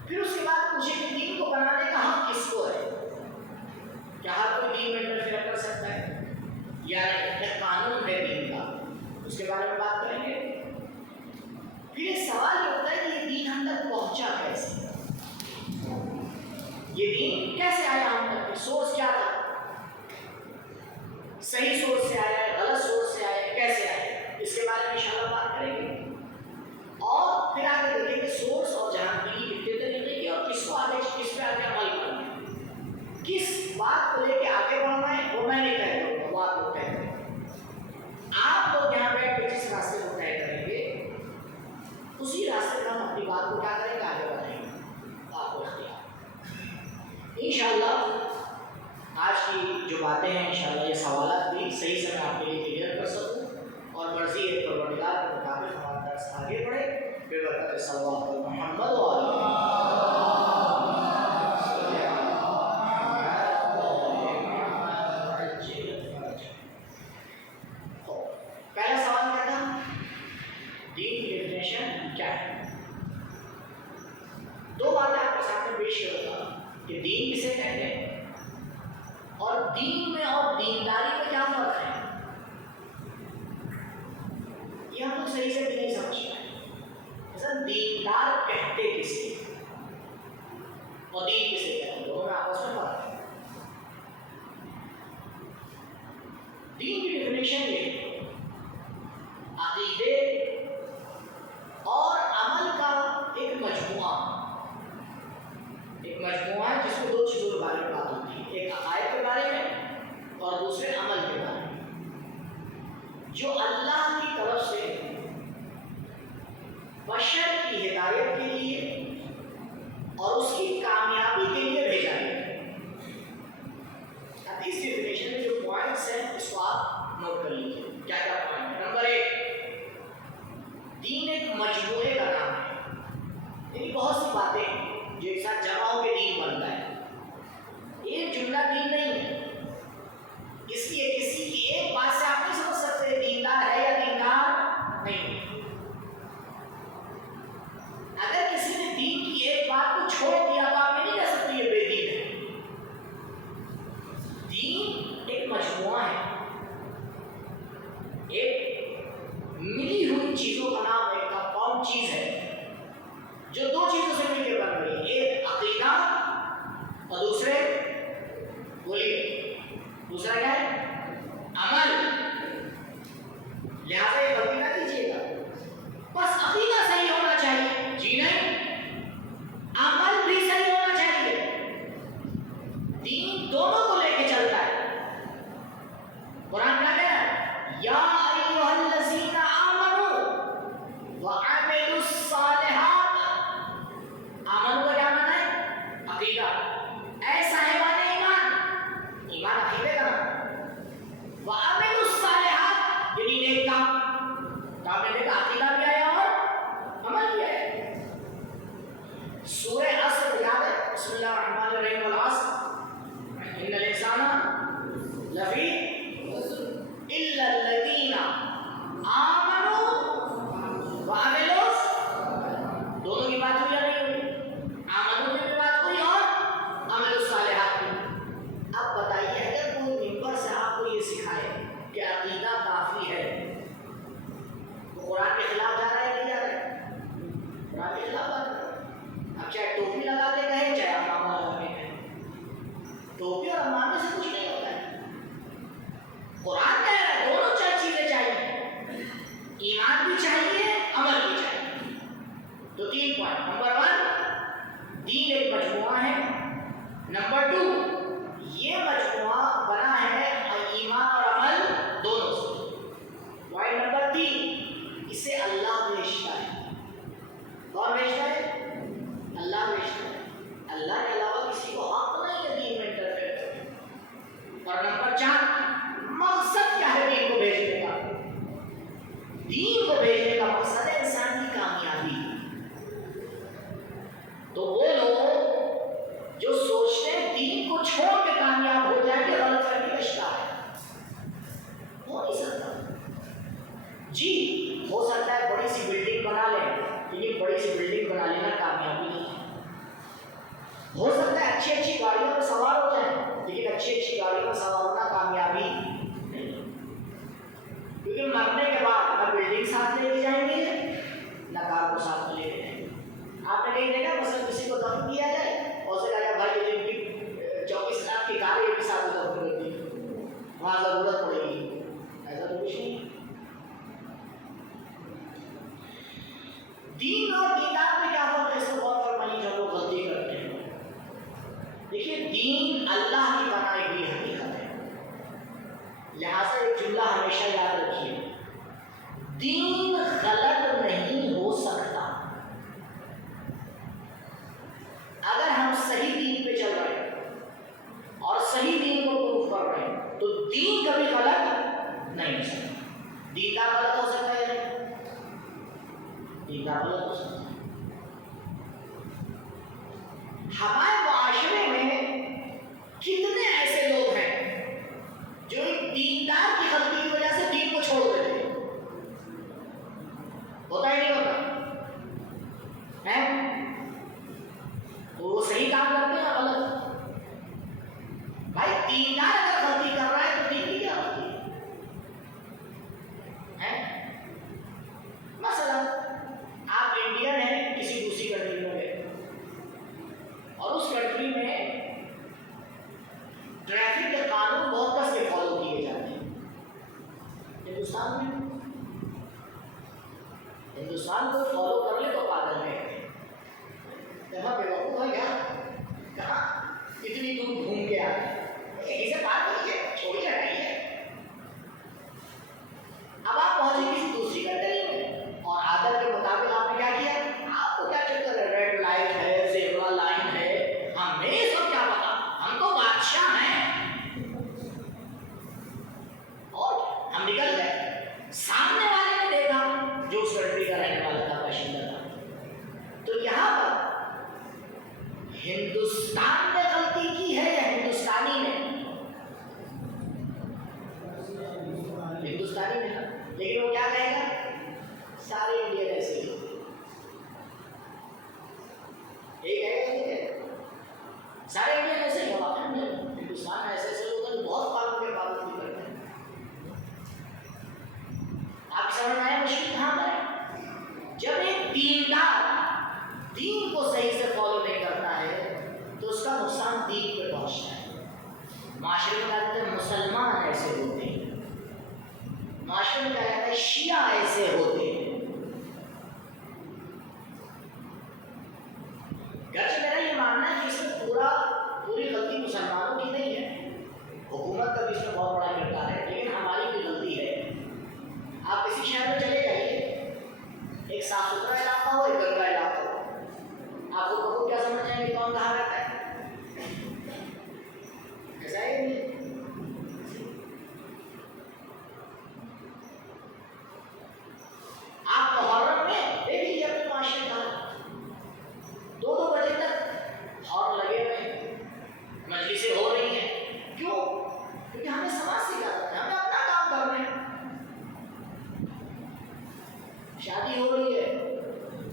پھر اس کے بعد پوچھیں کہ دین کو بنانے کا حق کس کو ہے. کیا ہر کوئی دین میں انٹرفیئر کر سکتا ہے یا ایک قانون ہے دین کا، اس کے بارے میں بات کریں گے. پھر ایک سوال یہ ہوتا ہے کہ یہ دین ہم تک پہنچا کیسے، یہ دین کیسے آیا ہم تک، سورس کیا تھا، صحیح سورس سے آیا ہے، غلط سورس سے آیا ہے، کیسے آیا ہے، اس کے بارے میں انشاءاللہ بات کریں گے. اور پھر آگے دیکھیں گے سورس اور جہانگیری کتنے طریقے کی اور کس کو آگے کس پہ آگے عمل کرنا ہے، کس بات کو لے کے آگے بڑھنا ہے وہ میں نہیں طے کروں گا، وہ آپ لوگ طے کریں گے. آپ لوگ یہاں بیٹھ کے جس راستے کو طے کریں گے اسی راستے میں ہم اپنی بات کو کیا کریں گے، آگے بڑھائیں گے. آپ کو اختیار انشاءاللہ. آج کی جو باتیں ہیں انشاءاللہ یہ سوالات بھی صحیح سے میں آپ کے لیے کلیئر کر سکوں اور مرضی ہے پروردگار کے مطابق ہمارا درس آگے بڑھے. پھر برکت صلوات پر محمد و پہلا سوال کیا تھا، دین کی ڈیفینیشن کیا ہے. دو باتیں آپ کے سامنے پیش کروں گا کہ دین کسے کہتے ہیں اور دین میں اور دینداری میں کیا فرق ہے. صحیح سے بھی نہیں سمجھ پائے. اصل دیندار کہتے کسے اور دین کسے کہتے ہیں دونوں میں آپس میں فرق ہے. دین کی ڈیفینیشن یہ ہے عقیدے اور عمل کا ایک مجموعہ ہے جس میں دو چیزوں کے بارے میں بات ہوتی ہے, ایک عقائد کے بارے میں اور دوسرے عمل کے بارے میں, جو اللہ کی طرف سے بشر کی ہدایت کے لیے اور اس کی کامیابی کے لیے بھیجا گیا. اب اس ڈیفینیشن میں جو پوائنٹس ہیں اس کو آپ نوٹ کر لیجیے. کیا کیا پوائنٹ ہے؟ نمبر 1, دین ایک مجموعے کا نام ہے, یعنی بہت سی باتیں جو ایک ساتھ جمع ہو کے دین بنتا ہے. ایک جملہ دین نہیں ہے. اس لیے کسی کی ایک بات سے آپ نہیں سمجھ سکتے دیندار ہے یا دیندار نہیں ہے. اگر کسی نے دین کی ایک بات کو چھوڑ دیا تو آپ یہ نہیں کہہ سکتے یہ بے دین ہے. دین ایک مجموعہ ہے, ایک ملی ہوئی چیزوں کا نام ہے, کمپاؤنڈ چیز ہے جو دو چیزوں سے مل کے بن رہی ہے, ایک عقیدہ اور دوسرے بولیے دوسرا کیا ہے عمل. لہٰذا یہ غلطی نہ کیجیے گا بس عقیدہ صحیح ہونا چاہیے, جی نہیں, عمل بھی صحیح ہونا چاہیے. دین دونوں کو لے کے چلتا ہے. قرآن کیا کہہ رہا ہے یا ایھا الذین آمنوا وعملوا الصالحات. آمنوا کا کیا معنی ہے عقیدہ. اے صاحبان ایمان, ایمان عقیدے کا نام. وعملوا الصالحات یعنی نیک کام. کام میں دیکھا عقیدہ بھی آیا اور عمل بھی آیا. سورہ عصر یاد ہے, بسم اللہ الرحمن الرحیم, والعصر ان الانسان لفی الا الذین آمنوا وعملوا. دونوں کی بات ہوئی یا نہیں ہوئی؟ آمنوا کی بھی بات ہوئی اور عملوا الصالحات کی. اب بتائیے اگر کوئی ممبر سے آپ کو یہ سکھائے کہ عقیدہ کافی ہے, وہ قرآن کے خلاف جا رہا ہے نہیں جا رہا ہے؟ قرآن کے خلاف بات کر رہا ہے. اب چاہے ٹوپی لگا کے کہیں چاہے امامہ لگا کے کہیں, ٹوپی اور امامے سے کچھ نہیں ہوتا ہے. قرآن کہہ رہا ہے دونوں چار چیزیں چاہیے, ایمان بھی چاہیے عمل بھی چاہیے. تو 3 پوائنٹ. نمبر 1, دین ایک مجموعہ ہے. نمبر 2, یہ مجموعہ بنا ہے ایمان اور عمل دونوں سے. پوائنٹ نمبر 3, اسے اللہ بھیجتا ہے. کون بھیجتا ہے؟ اللہ بھیجتا ہے. اللہ کے علاوہ کسی کو حق نہیں ہے دین میں انٹرفیئر کرنے. اور نمبر 4, مقصد کیا ہے دین کو بھیجنے کا؟ دین کو بھیجنے کا مقصد ہے انسان کی کامیابی. تو وہ لوگ جو سوچتے ہیں دین کو چھوڑ کے کامیاب ہو جائیں گے, غلط فہمی کا شکار ہے. ہو نہیں سکتا. جی ہو سکتا ہے بڑی سی بلڈنگ بنا لیں, لیکن بڑی سی بلڈنگ بنا لینا کامیابی نہیں ہے. ہو سکتا ہے اچھی اچھی گاڑیوں میں سوار ہو جائیں, لیکن اچھی گاڑیوں میں سوار ہونا کامیابی نہیں. کیونکہ مرنے کے بعد نہ بلڈنگ ساتھ لے کے جائیں گے نہ کار کو ساتھ لے کے جائیں گے. آپ نے کہیں دیکھا مثلا کسی کو دفن کیا جائے اور اسے کہا جائے بھائی یہ 24 لاکھ کی کار ایک ساتھ دفن کر دی, وہاں ضرورت پڑے گی. ایسا تو کچھ نہیں. دین اور دیندار میں کیا فرق ہے, اس کو غور فرمائیے جو لوگ غلطی کرتے ہیں. دیکھیے دین اللہ کی بنائی ہوئی حقیقت ہے. لہٰذا ایک جملہ ہمیشہ یاد رکھیے, دین غلط نہیں ہو سکتا. اگر ہم صحیح دین پہ چل رہے ہیں اور صحیح دین کو پروف کر رہے ہیں تو دین کبھی غلط نہیں ہو سکتا. دیندار غلط ہو سکتا ہے نہیں؟ دیندار غلط ہو سکتا ہے. ہمارے معاشرے میں کتنے ایسے لوگ ہیں جو ایک دیندار کی غلطی کی وجہ سے دین کو چھوڑ دیتے ہیں. ہوتا ہی نہیں ہوتا ہے؟ تو وہ صحیح کام کرتے ہیں یا غلط؟ بھائی دیندار اگر غلطی کر رہا ہے تو دین کی کیا غلطی ہے؟ ہندوستان میں ہندوستان کو فالو کر لے تو پاگل ہے، جہاں بے وقوف ہے کیا، کہاں اتنی دور گھوم کے آئے، اسے بات کریے چھوڑیے ہٹائیے۔ اب آپ پہنچے کسی دوسری کنٹری میں اور عادت کے مطابق آپ نے کیا کیا، آپ کو کیا چکر ہے، ریڈ لائٹ ہے، زیبرا لائن ہے، ہمیں یہ سب کیا پتا، ہم تو بادشاہ ہیں، اور ہم نکل گئے۔ سامنے والے نے دیکھا جو اس کنٹری کا رہنے والا تھا، باشندہ تھا۔ تو یہاں پر ہندوستان نے غلطی کی ہے یا ہندوستانی نے؟ ہندوستانی نے، لیکن وہ کیا کہے گا، سارے انڈین ایسے ہی ہوتے ہیں، یہ کہے گا سارے انڈین ایسے ہی ہوتے ہیں، ہندوستان ایسے ایسے لوگ ہیں بہت قانون کے پابندی کرتے ہیں۔ آپ سمجھ میں آیا مشکل کہاں پر ہے؟ جب ایک دیندار دین کو صحیح سے فالو نہیں کرتا ہے تو اس کا نقصان دین پہ پہنچتا ہے۔ معاشرے میں کہتے ہیں مسلمان ایسے ہوتے ہیں، معاشرے میں کہتے ہیں شیعہ ایسے ہوتے ہیں۔ گرچہ میرا یہ ماننا ہے کہ اس میں پوری غلطی مسلمانوں کی نہیں ہے، حکومت کا بھی اس میں بہت بڑا کردار ہے، لیکن ہماری بھی غلطی ہے۔ آپ کسی شہر میں چلے جائیے، ایک صاف ستھرا علاقہ ہو، ایک گندا علاقہ ہو، آپ کو کبھی کیا سمجھ جائیں گے کون کہاں رہتا ہے؟ ایسا ہے نہیں؟ آپ محرم میں دیکھ لیجیے اپنے معاشرے کا، 2 بجے تک ہارن لگے ہوئے ہیں، مجلسیں ہو رہی ہیں، کیوں؟ کیونکہ ہمیں سماج سکھاتا ہے، ہمیں اپنا کام کر رہے ہیں۔ شادی ہو رہی ہے،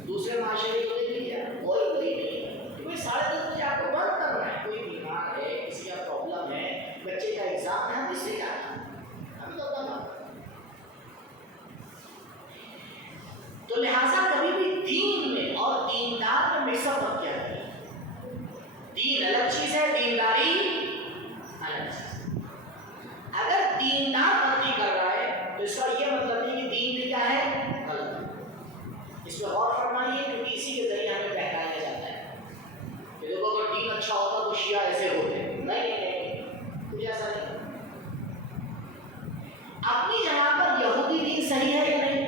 دوسرے معاشرے کو دیکھ لیجیے، کوئی بری نہیں ہے کہ بھائی 10:30 بجے آپ کو بند کرنا ہے، کوئی بیمار ہے، کسی کا پرابلم ہے، بچے کا ایگزام ہے، ہم اس سے کیا ہم تو اپنا کام۔ تو لہٰذا کبھی بھی دین میں اور دیندار میں مکس اپ مت کیا کریں، دین الگ چیز ہے، دینداری الگ چیز ہے۔ اگر دیندار غلطی کر رہا ہے تو اس کا یہ مطلب نہیں کہ دین بھی کیا ہے، غلط ہے۔ اس پہ غور فرمائیے، کیونکہ اسی کے ذریعے ہمیں بہکایا جاتا ہے کہ دیکھو اگر دین اچھا ہوتا تو شیعہ ایسے ہوتے، نہیں، کچھ ایسا نہیں۔ اپنی جگہ پر یہودی دین صحیح ہے یا نہیں؟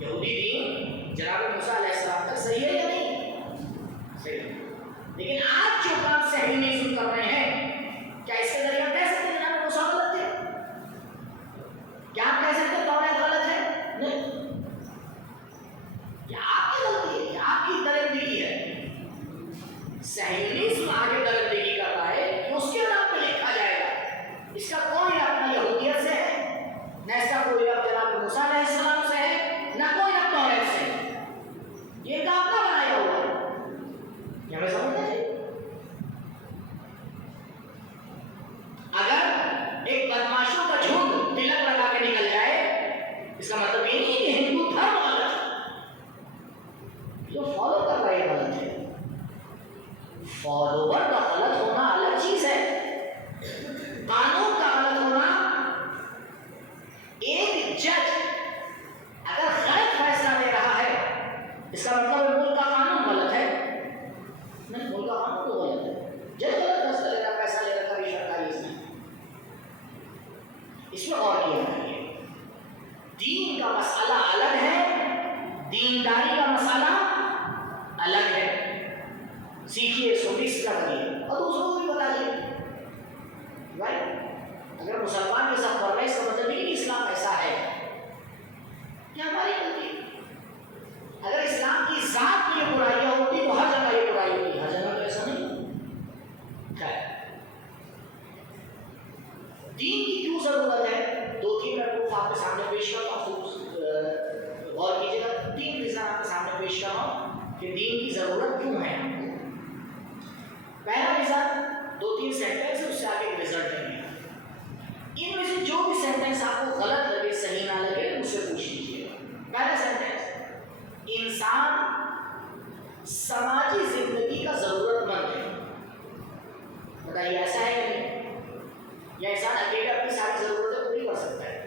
یہودی دین جناب موسیٰ علیہ السلام تک صحیح ہے یا نہیں؟ صحیح ہے، لیکن آج جو کام صحیح نہیں کر رہے ہیں، کیا اس کے ذریعے کہہ سکتے ہیں جناب موسیٰ غلط تھے؟ کیا آپ کہہ سکتے ہیں توریت غلط ہے؟ نہیں، یہ آپ کی غلطی ہے، یہ آپ کی درندگی ہے۔ صہیونیزم آگے درندگی کر رہا ہے کہ اس کے نام پہ لکھا جائے گا، اس کا کوئی اپنا یہودیت سے ہے، نہ اس کا کوئی اب جناب موسیٰ علیہ السلام سے ہے، نہ کوئی اب توریت سے ہے، یہ ان کا اپنا بنایا ہوا ہے۔ کیا ہمیں سمجھنا چاہیے؟ اگر ایک بدماشوں کا جھنڈ تلک لگا کے نکل جائے، اس کا مطلب یہ نہیں کہ ہندو دھرم غلط ہے، جو فالو کر رہا ہے غلط ہے۔ فالوور کا غلط ہونا الگ چیز ہے، قانون کا غلط ہونا۔ ایک جج اگر غلط فیصلہ لے رہا ہے، اس کا مطلب ملک کا قانون غلط ہے؟ نہیں، ملک کا قانون تو غلط ہے، جج غلط فیصلہ لے رہا، پیسہ لے رہا، رشوت اس میں، اس میں اور کیا ہے؟ دین کا مسئلہ الگ ہے، دینداری کا مسئلہ الگ ہے۔ سیکھیے، اس کو مکس نہ کریے اور دوسروں کو بھی بتائیے۔ بھائی اگر مسلمان کے ساتھ پڑھ رہے ہیں، اس کا مطلب نہیں کہ اسلام ایسا ہے، یہ ہماری غلطی ہے۔ اگر اسلام کی ذات کی یہ برائیاں ہوتی تو ہر جگہ یہ برائی ہوتی، ہر جگہ تو ایسا نہیں۔ خیر، دین کی کیوں ضرورت ہے؟ 2-3 میں پروف آپ کے سامنے پیش کرتا ہوں، غور کیجیے گا۔ 3 ریزن آپ کے سامنے پیش کر رہا ہوں کہ دین کی ضرورت کیوں ہے ہم کو۔ پہلا ریزن 2-3 سینٹینس ہے، اس سے آگے رزلٹ نہیں ہے۔ ان میں سے جو بھی سینٹینس آپ کو غلط لگے، صحیح نہ لگے، مجھ سے پوچھ لیجیے گا۔ پہلا سینٹینس، انسان سماجی زندگی کا ضرورت مند ہے۔ بتائیے ایسا ہے یا نہیں؟ یا انسان اکیلے اپنی ساری ضرورتیں پوری کر سکتا ہے؟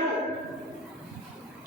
2,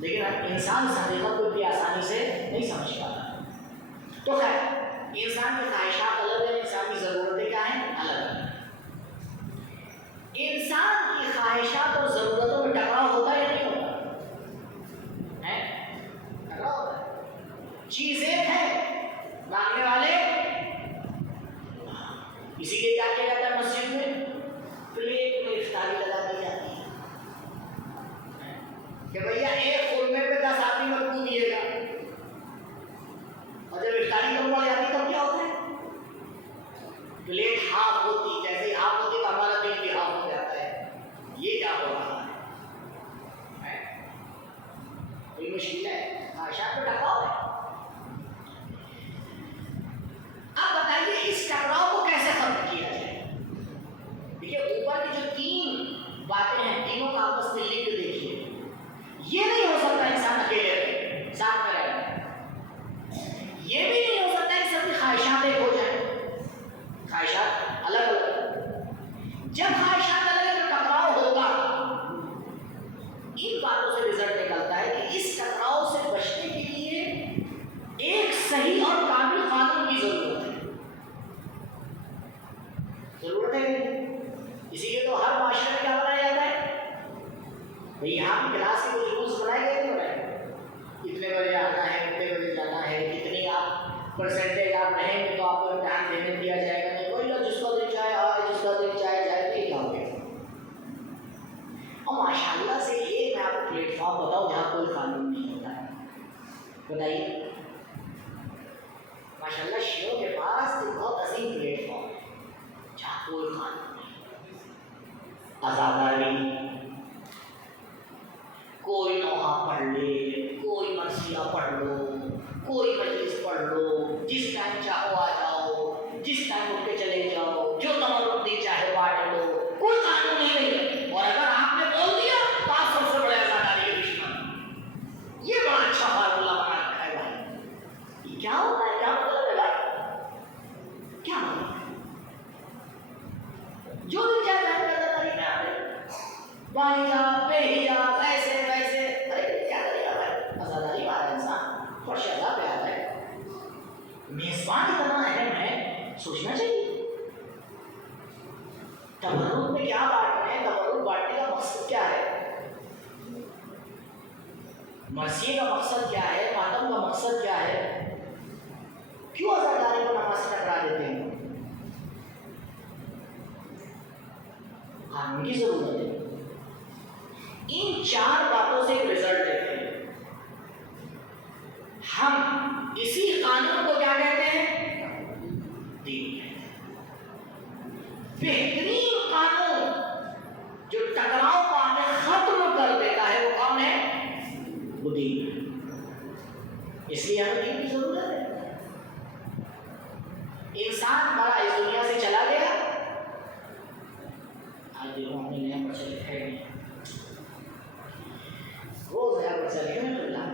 لیکن انسان اس حقیقت کو اتنی آسانی سے نہیں سمجھ پاتا. تو خیر انسان کی خواہشات الگ ہیں، انسان کی ضرورتیں کیا ہیں؟ الگ ہیں. انسان کی خواہشات اور ضرورتوں میں ٹکراؤ ہوتا ہے یا نہیں ہوتا ہے؟ ٹکراؤ ہوتا ہے. چیزیں ہیں مانگنے والے، اسی لیے کیا کیا جاتا ہے مسجد میں؟ پلیٹ میں افطاری لگا دی جاتی ہے کہ بھیا ایک خورمے پہ 10 آدمی مجبور دیے گا، اور جب افطاری کم پڑ جاتی تب کیا ہوتا ہے؟ پلیٹ ہاف ہوتی، جیسے ہاف ہوتی تو ہمارا دل بھی ہاف ہو جاتا ہے. یہ کیا ہو رہا ہے؟ کوئی مشکل ہے؟ خواہشات پہ ٹکراؤ ہے. اب بتائیے اس ٹکراؤ کو کیسے ختم کیا جائے؟ دیکھیے اوپر کی جو 3 باتیں ہیں، تینوں کا آپس میں لنک دیکھیے. یہ نہیں ہو سکتا انسان اکیلے رہے ساتھ میں رہے. یہ بھی نہیں ہو سکتا کہ سب کی خواہشات ایک ہو جائیں. خواہشات الگ الگ. جب خواہشات الگ الگ ٹکراؤ ہوگا، ان باتوں سے رزلٹ نکلتا ہے کہ اس ٹکراؤ سے بچنے کے لیے ایک صحیح اور کامل قانون کی ضرورت ہے. ضرورت ہے. اسی لیے تو ہر معاشرے میں کیا بنایا جاتا ہے؟ بھئی یہاں کی کلاس کے کچھ رولس بنائے گئے نہیں بنائے گئے. اتنے بجے آنا ہے، اتنے بجے جانا ہے، کتنی آپ پرسنٹیج آپ رہیں گے تو آپ کو امتحان دینے دیا جائے گا. نہیں کوئی لوگ جس کا دل چاہے آئے، جس کا دل چاہے جائے. تو یہ کیا ہو گیا؟ اور ماشاء اللہ سے یہ میں آپ کو پلیٹ فارم بتاؤں جہاں کوئی قانون نہیں ہوتا ہے. بتائیے ماشاء اللہ شیعوں کے پاس ایک بہت عظیم پلیٹ فارم ہے جہاں کوئی قانون نہیں. آزاداری، کوئی نوحہ پڑھ لے، کوئی مرثیہ پڑھ لو، کوئی مجلس پڑھ لو، جس ٹائم چاہو آ جاؤ، جس ٹائم اٹھ کے چلے جاؤ، جو تمرد دی چاہے بانٹ لو. کوئی قانون ہی نہیں ہے. اور اگر آپ نے بول دیا تو آپ سب سے بڑے آزاداری کے دشمن. یہ بڑا اچھا فارمولہ بنا رکھا ہے بھائی. یہ کیا ہوتا ہے؟ کیا مطلب ہے بھائی؟ کیا مطلب ہے؟ جو بھی چاہے بہن کا آزاداری میں آ رہے بائی جاب بے حجاب ایسے ویسے. ارے کیا کرے گا بھائی؟ آزاداری والا انسان خوش ادا پہ آتا ہے. میزبان اتنا اہم ہے، سوچنا چاہیے. تبرک میں کیا بانٹ رہے ہیں؟ تبرک بانٹنے کا مقصد کیا ہے؟ مرثیے کا مقصد کیا ہے؟ ماتم کا مقصد کیا ہے؟ کیوں آزاداری کو نماز سے ٹکرا دیتے ہیں؟ قانون کی ضرورت ہے. ان 4 باتوں سے ایک رزلٹ دیتے ہیں. ہم اسی قانون کو کیا کہتے ہیں؟ دین. بہترین قانون جو ٹکراؤ کو آنے ختم کر دیتا ہے وہ کون ہے؟ وہ دین ہے. اس لیے ہمیں دین کی ضرورت ہے. انسان بڑا اس دنیا سے چلا گیا. آج دیکھو ہم نے نیا پرچہ لکھا ہے نہیں، روز نیا پرچہ لکھے میں اللہ.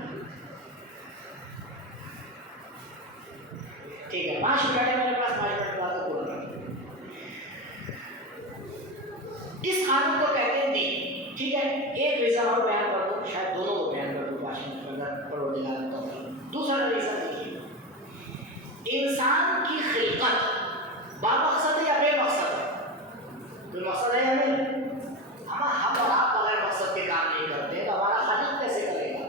ٹھیک ہے 5 منٹ ہے میرے پاس، 5 منٹ بعد کو بولنا. اس قانون کو کہتے ہیں دین. ٹھیک ہے ایک ریزن اور بیان کر دو، شاید دونوں کو بیان کر دو 5 منٹ میں اگر پروردگار کا توفیق. دوسرا ریزن دیکھیے، انسان کی خلقت با مقصد ہے یا بے مقصد ہے؟ کوئی مقصد ہے یا نہیں؟ ہم اور آپ بغیر مقصد کے کام نہیں کرتے تو ہمارا خالق کیسے کرے گا؟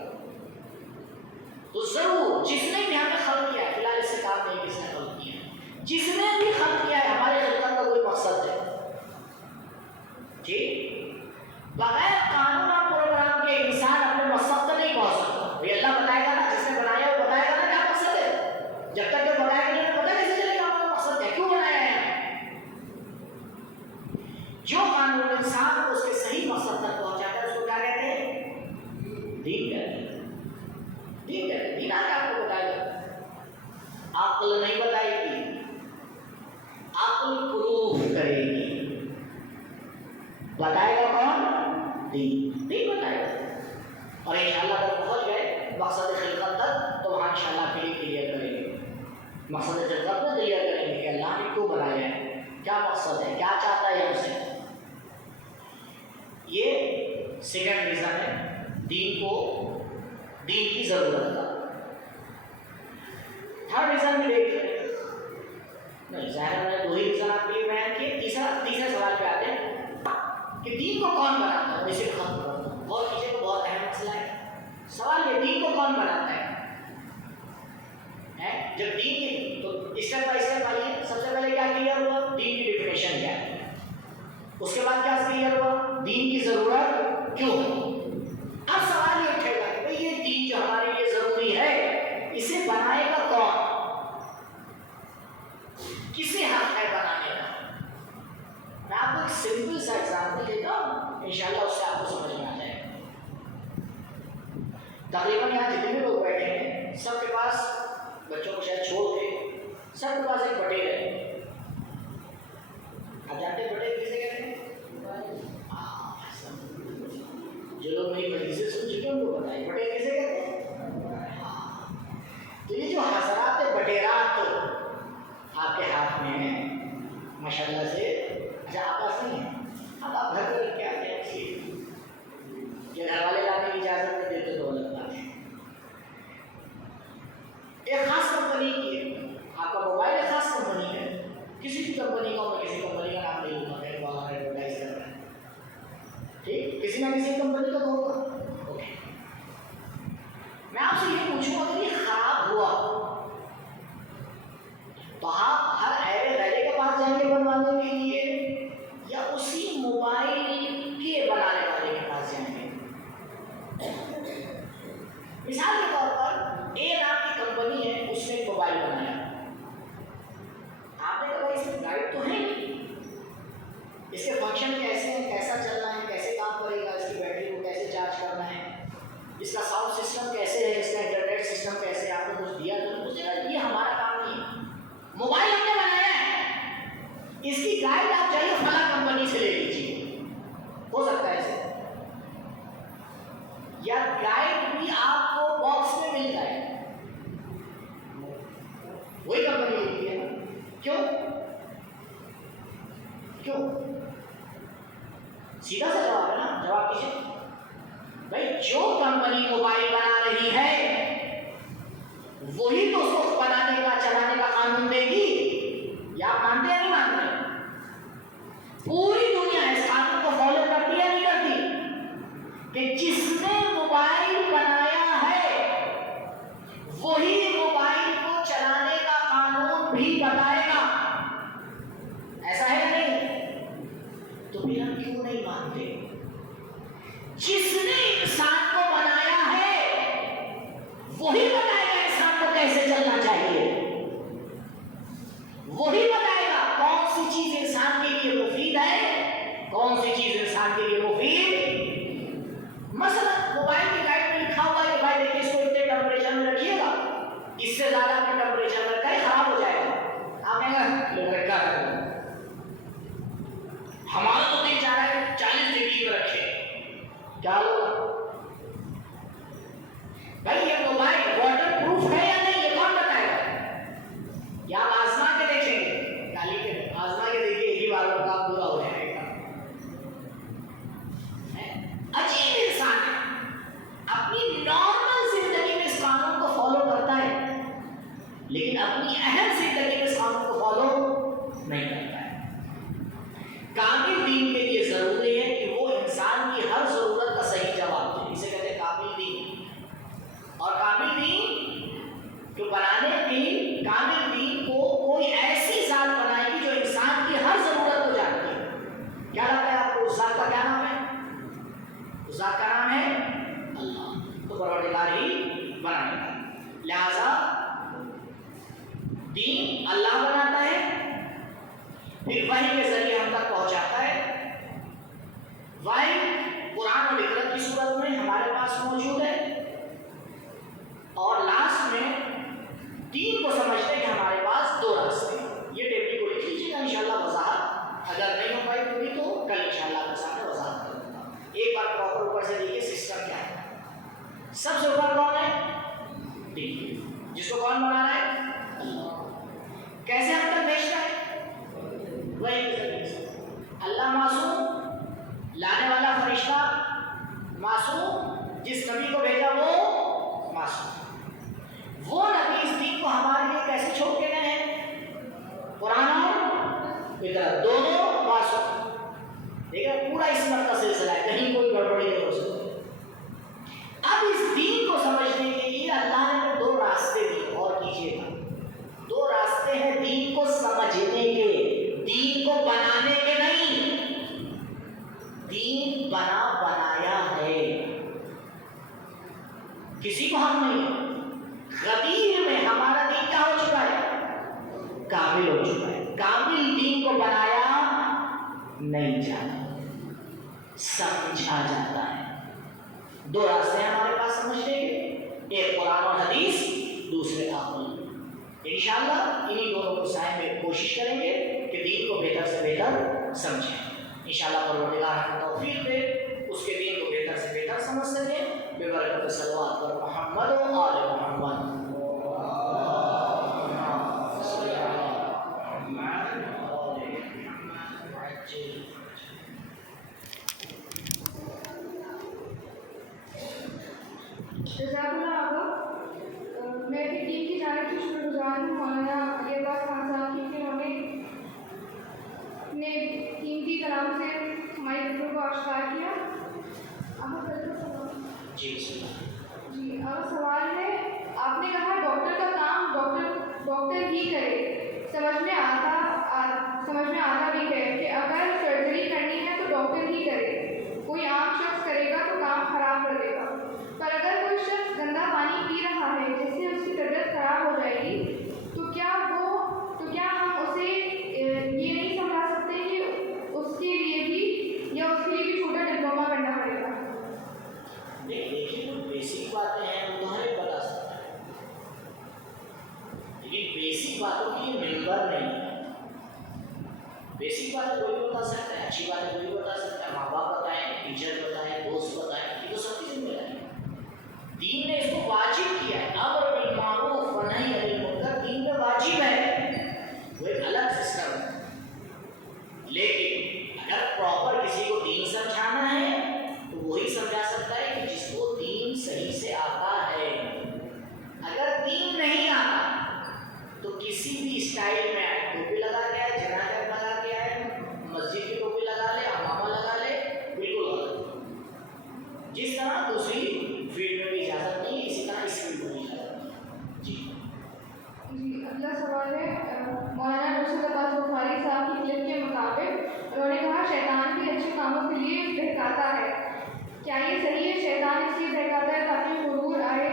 تو ضرور جس نے بھی ہمیں خلق کیا ہے، فی الحال اس سے کام نہیں کس نے خلق کیا ہے، جس نے بھی خلق کیا ہے ہمارے خلقت کا کوئی مقصد ہے. ٹھیک بغیر قانون اور پروگرام کے انسان اپنے مقصد تک نہیں پہنچ سکتا. یہ اللہ بتائے گا نا، جس نے بنایا وہ بتائے گا نا کیا مقصد ہے. جب تک کہ بتائے گا نہیں پتہ کیسے چلے گا ہمارا مقصد ہے، کیوں بنایا ہے. جو قانون انسان کو اس کے صحیح مقصد تک پہنچاتا ہے اس کو کیا کہتے ہیں؟ دین کہتے ہیں. دین کہتے ہیں. دین آگے آپ کو بتائے گا. عقل نہیں بتائے گی، عقل پروف کرے گی. بتائے گا کون؟ دین. دین بتائے گا. اور انشاءاللہ اگر پہنچ گئے مقصد خلقت تک تو وہاں انشاءاللہ پھر کلیئر کریں گے. مقصد خلقت میں کلیئر کریں گے کہ اللہ نے کیوں بنایا ہے، کیا مقصد ہے، کیا چاہتا ہے ہم سے. یہ سیکنڈ ریزن ہے دین کو دین کی ضرورت کا. تھرڈ ریزن بھی دیکھ لیں. نہیں ظاہر ہے دو ہی ریزن آپ کے لیے بیان کیے. تیسرے سوال پہ آتے ہیں کہ دین کو کون بناتا ہے. اسے ختم کرتا ہوں بہت پیچھے کو بہت اہم مسئلہ ہے. سوال یہ دین کو کون بناتا ہے. جب دین کی تو اسٹیپ بائی اسٹیپ آئیے. سب سے پہلے کیا کلیئر ہوا؟ دین کی ڈیفینیشن کیا ہے. اس کے بعد کیا کلیئر ہوا؟ دین کی ضرورت کیوں ہے. اب سوال یہ اٹھے گا کہ بھئی یہ دین جو ہمارے لیے ضروری ہے اسے بنائے گا کون؟ کسے حق ہے بنانے کا؟ میں آپ کو ایک سمپل سا ایگزامپل دیتا ہوں, انشاءاللہ اس سے آپ کو سمجھ میں آ جائے گا. تقریباً یہاں جتنے لوگ بیٹھے ہیں سب کے پاس, بچوں کو شاید چھوڑ دے, سب کے پاس ایک بٹیر ہے. آپ جانتے ہیں بٹیر کسے کہتے ہیں؟ جو لوگ میری مجلسیں سن چکے ہیں ان کو بتائیں بٹیر کسے کہتے ہیں. تو یہ جو حضرات بٹیرات آپ کے ہاتھ میں ہیں ماشاءاللہ سے, اچھا آپ پاس نہیں ہیں, اب آپ گھر پہ رکھ کے آتے ہیں, یہ گھر والے لانے کی اجازت نہیں دیتے تو الگ بات ہے. ایک خاص کمپنی کی ہے, آپ کا موبائل ایک خاص کمپنی ہے, کسی بھی کمپنی کا, میں کسی کمپنی کا نام نہیں لوں گا, میرے وہاں ایڈورٹائز کر رہا ہے, ٹھیک, کسی نہ کسی کمپنی کا ہوگا. اوکے, میں آپ سے یہ پوچھوں اگر یہ خراب ہوا تو آپ ہر ایرے غیرے کے پاس جائیں گے بنوانے کے لیے, یا اسی موبائل کے بنانے والے کے پاس جائیں گے؟ مثال کے طور پر اے نام کی کمپنی ہے, اس نے ایک موبائل بنایا, آپ نے کہا اس میں گائیڈ تو ہے نہیں, اس کے فنکشن کیسے ہیں, کیسا چلنا ہے, کیسے کام کرے گا, اس کی بیٹری کو کیسے چارج کرنا ہے, اس کا ساؤنڈ سسٹم کیسے ہے, اس کا انٹرنیٹ سسٹم کیسے ہے, آپ نے کچھ دیا تو مجھے یہ ہمارا کام نہیں ہے. موبائل ہم نے بنایا ہے, اس کی گائیڈ آپ چاہیے فلاں کمپنی سے لے لیجیے, ہو سکتا ہے ایسے, یا گائیڈ بھی آپ کو باکس میں مل جائے, وہی کمپنی ہوتی ہے. کیوں کیوں؟ سیدھا سا جواب ہے نا, جواب کیجیے بھائی. جو کمپنی موبائل بنا رہی ہے وہی تو اس کو بنانے کا چلانے کا قانون دے گی, یا آپ مانتے ہیں نہیں مانتے؟ پوری دنیا اس قانون کو فالو کرتی ہے نہیں کرتی کہ جس نے موبائل بنایا ہے وہی موبائل کو چلانے کا قانون بھی بتائے گا. ایسا ہے نہیں؟ تو پھر ہم کیوں نہیں مانتے؟ جس نے انسان کو بنایا ہے وہی بتائے گا انسان کو کیسے چلنا چاہیے, وہی بتائے گا کون سی چیز انسان کے لیے مفید ہے, کون سی چیز انسان کے لیے مفید. مثلا موبائل کی گائیڈ میں لکھا ہوا ہے کہ بھائی دیکھیے اس کو اتنے ٹمپریچر میں رکھیے گا, اس سے زیادہ اپنے ٹمپریچر میں رکھا ہے خراب ہو جائے گا. آپ نے کہا کیا کریں, ہمارا تو دل چاہ رہا ہے 40 ڈگری میں رکھے, کیا ہوگا بھائی؟ یہ موبائل واٹر پروف ہے یا نہیں یہ کون بتائے گا؟ یا آپ آزما کے دیکھیں گے, گالی کے آزما کے دیکھیے, ایک ہی بار میں کام پورا ہو جائے گا. عجیب انسان ہے, اپنی نارمل زندگی میں اس قانون کو فالو کرتا ہے لیکن اپنی اہم زندگی میں اس قانون کو فالو نہیں کرتا ہے. کامل دین کے لیے ضروری ہے کہ وہ انسان کی ہر ضرورت کا صحیح جواب دے, اسے کہتے ہیں کامل دین. اور کامل دین جو بنانے کی, کامل دین کو کوئی ایسی ذات بنائے گی جو انسان کی ہر ضرورت کو جانتی ہے. کیا لگتا ہے آپ کو اس ذات کا کیا نام ہے؟ اس ذات کا نام ہے اللہ, تو پروردگار ہی بنانے کا. لہذا دین اللہ بناتا ہے, پھر وحی کے ذریعے ہم تک پہنچاتا ہے. وحی قرآن اور حکمت کی صورت میں ہمارے پاس موجود ہے, اور لاسٹ میں دین کو سمجھتے کہ ہمارے پاس دو راستے ہیں. یہ ٹیبل کو لکھ لیجیے گا, انشاءاللہ وضاحت اگر نہیں ہو پائی تو کل انشاءاللہ آپ کے سامنے وضاحت کر دوں گا. ایک بار پراپر اوپر سے دیکھیے سسٹم کیا ہے. سب سے اوپر کون ہے؟ دین, جس کو کون بنانا ہے؟ اللہ. کیسے ہم تک بھیجتا ہے؟ وہی اللہ معصوم, لانے والا فرشتہ معصوم, جس نبی کو بھیجا وہ بدعت دونوں معصوم. دیکھیں پورا اسمت کا سلسلہ ہے, کہیں کوئی گڑبڑی نہیں ہو سکتی. اب اس دین کو سمجھنے کے لیے اللہ نے دو راستے دیے, اور کیجیے گا, دو راستے ہیں دین کو سمجھنے کے, دین کو بنانے کے نہیں. دین بنا بنایا ہے, کسی کو ہم نہیں. غدیر میں ہمارا دین کیا ہو چکا ہے؟ کامل ہو چکا ہے. کامل دین کو بنایا نہیں جاتا, سمجھا جاتا ہے. دو راستے ہیں ہمارے پاس سمجھنے کے, ایک قرآن اور حدیث, دوسرے عقل. انشاءاللہ انہی دونوں کو سائے میں کوشش کریں گے کہ دین کو بہتر سے بہتر سمجھیں. انشاءاللہ پروردگار ہمیں توفیق دے, اس کے دین کو بہتر سے بہتر سمجھ سکیں. ببرکت صلوات پر محمد و آل محمد. جزاک اللہ آقا. میں بھی دین کی جانب سے شکر گزار ہوں مولانا علی عباس خان صاحب کی, کہ انہوں نے اپنے قیمتی کلام سے ہماری فکر کو آشکار کیا. جی جی, اور سوال ہے, آپ نے کہا ڈاکٹر کا کام ڈاکٹر ہی کرے. سمجھ میں آتا بھی ہے کہ اگر سرجری کرنی ہے تو ڈاکٹر ہی کرے, کوئی عام شخص کرے گا تو کام خراب کر دے گا. پر اگر کوئی شخص گندا پانی پی رہا ہے جس سے اس کی طبیعت خراب ہو جائے گی, تو کیا ہم اسے یہ نہیں سمجھا سکتے کہ اس کے لیے بھی چھوٹا ڈپلوما کرنا پڑے گا؟ نہیں, دیکھیے جو بیسک باتیں ہیں وہ تو ہر ایک بتا سکتا ہے, لیکن بیسک باتوں کے لیے ممبر نہیں ہے. بیسک باتیں کوئی بھی بتا سکتا ہے, اچھی باتیں کوئی بھی بتا سکتا ہے, ماں باپ بتائیں, ٹیچر بتائیں, دوست بتائیں, یہ تو سب کی ذمہ داری ہے. دین نے اس کو واجب کیا ہے, امر بالمعروف و نہی عن المنکر دین میں واجب ہے, وہ ایک الگ سسٹم ہے. لیکن اگر پراپر کسی کو دین سمجھانا ہے تو وہی سمجھا سکتا ہے کہ جس کو دین صحیح سے آتا ہے. اگر دین نہیں آتا تو کسی بھی اسٹائل میں ٹوپی لگا کے آئے, جناجر لگا کے آئے, مسجد کی ٹوپی لگا لے, امامہ لگا لے, بالکل غلط. جس طرح دوسری فیلڈ میں بھی اجازت نہیں ہے, اسی طرح اس فیلڈ میں بھی اجازت نہیں ہے. جی, اگلا سوال ہے مولانا رسول عباس بخاری صاحب کی کلپ کے مطابق انہوں نے کہا شیطان بھی اچھے کاموں کے لیے بہکاتا ہے. کیا یہ صحیح ہے؟ شیطان اس لیے بہکاتا ہے تاکہ غرور آئے,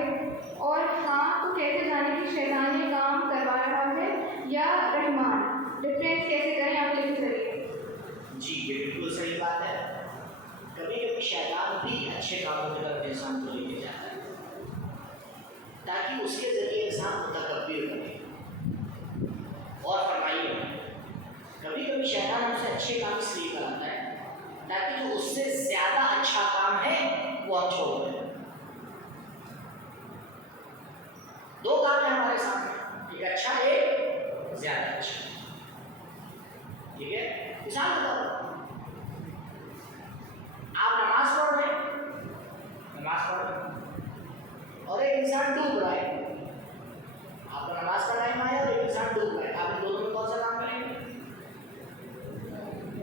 اور ہاں تو کیسے جانے کہ شیطان یہ کام کروا رہا ہے یا رحمان؟ ڈفرینس کیسے کریں آپ لکھ کے ذریعے؟ جی, یہ بالکل صحیح بات ہے. کبھی کبھی شیطان بھی اچھے کاموں کی طرف انسان کو لے کے جاتا ہے تاکہ اس کے ذریعے انسان متکبر بنے. اور فرمائیے, کبھی کبھی شیطان ہم سے اچھے کام اس لیے کراتا ہے تاکہ جو اس سے زیادہ اچھا کام ہے وہ ہم چھوڑ دیں. دو کام ہیں ہمارے سامنے, ایک اچھا ایک زیادہ اچھا. ٹھیک ہے, مثال بتاؤ, آپ نماز پڑھ رہے اور ایک انسان ڈوب رہا ہے. آپ کو نماز کا ٹائم آیا اور ایک انسان ڈوب رہا ہے, آپ ان دونوں میں کون سا کام کریں گے؟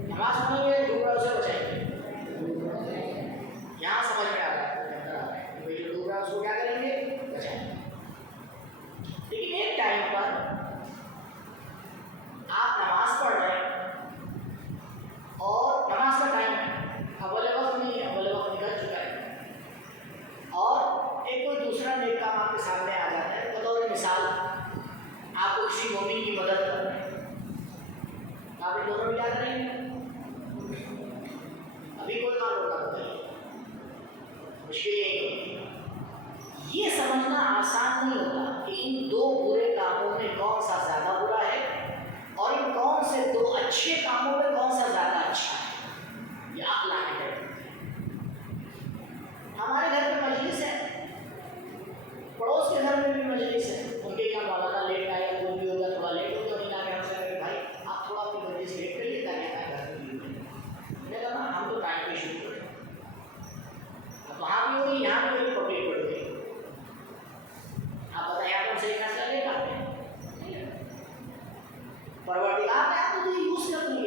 نماز پڑھیں گے, ڈوب رہا ہے اسے بچائیں گے. یہاں سمجھ میں آ رہا ہے کہ جو ڈوب رہا ہے اس کو کیا کریں گے؟ بچائیں گے. لیکن ایک ٹائم پر آپ نماز پڑھ رہے ہیں اور نماز کا ٹائم ہے, اول وقت نہیں ہے, اول وقت نکل چکا ہے, اور ایک کوئی دوسرا نیک کام آپ کے سامنے آ جاتا ہے. بطور مثال آپ کو کسی مومن کی مدد کرنا ہے, آپ ان دونوں میں کیا کریں گے؟ ابھی کوئی کام ہوتا ہے, مشکل یہی ہوتی ہے. یہ سمجھنا آسان نہیں ہوتا کہ ان دو برے کاموں میں کون سا زیادہ برا ہے اور ان کون سے دو اچھے کاموں میں کون سا زیادہ اچھا ہے. یہ عقل آنے کا. ہمارے گھر میں مجلس ہے, پڑوس کے گھر میں بھی مجلس ہے, ان کے کیا مولانا لیٹ آئے, کوئی بھی ہوگا تھوڑا لیٹ ہوگا, نہیں آ کے ہم سے کہیں بھائی آپ تھوڑا اپنی مجلس لیٹ کر لیے تاکہ ہمارے گھر میں بھی ہو. میں نے کہا ہم تو ٹائم پہ شروع کریں, اب وہاں بھی ہوگی یہاں بھی ہوگی, پبلک پڑ گئی. آپ بتائیں آپ ہم سے یہ فیصلہ لے پاتے ہیں؟ پروردگار نے آپ کو یوز کر لیا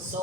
100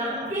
90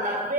90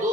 2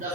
10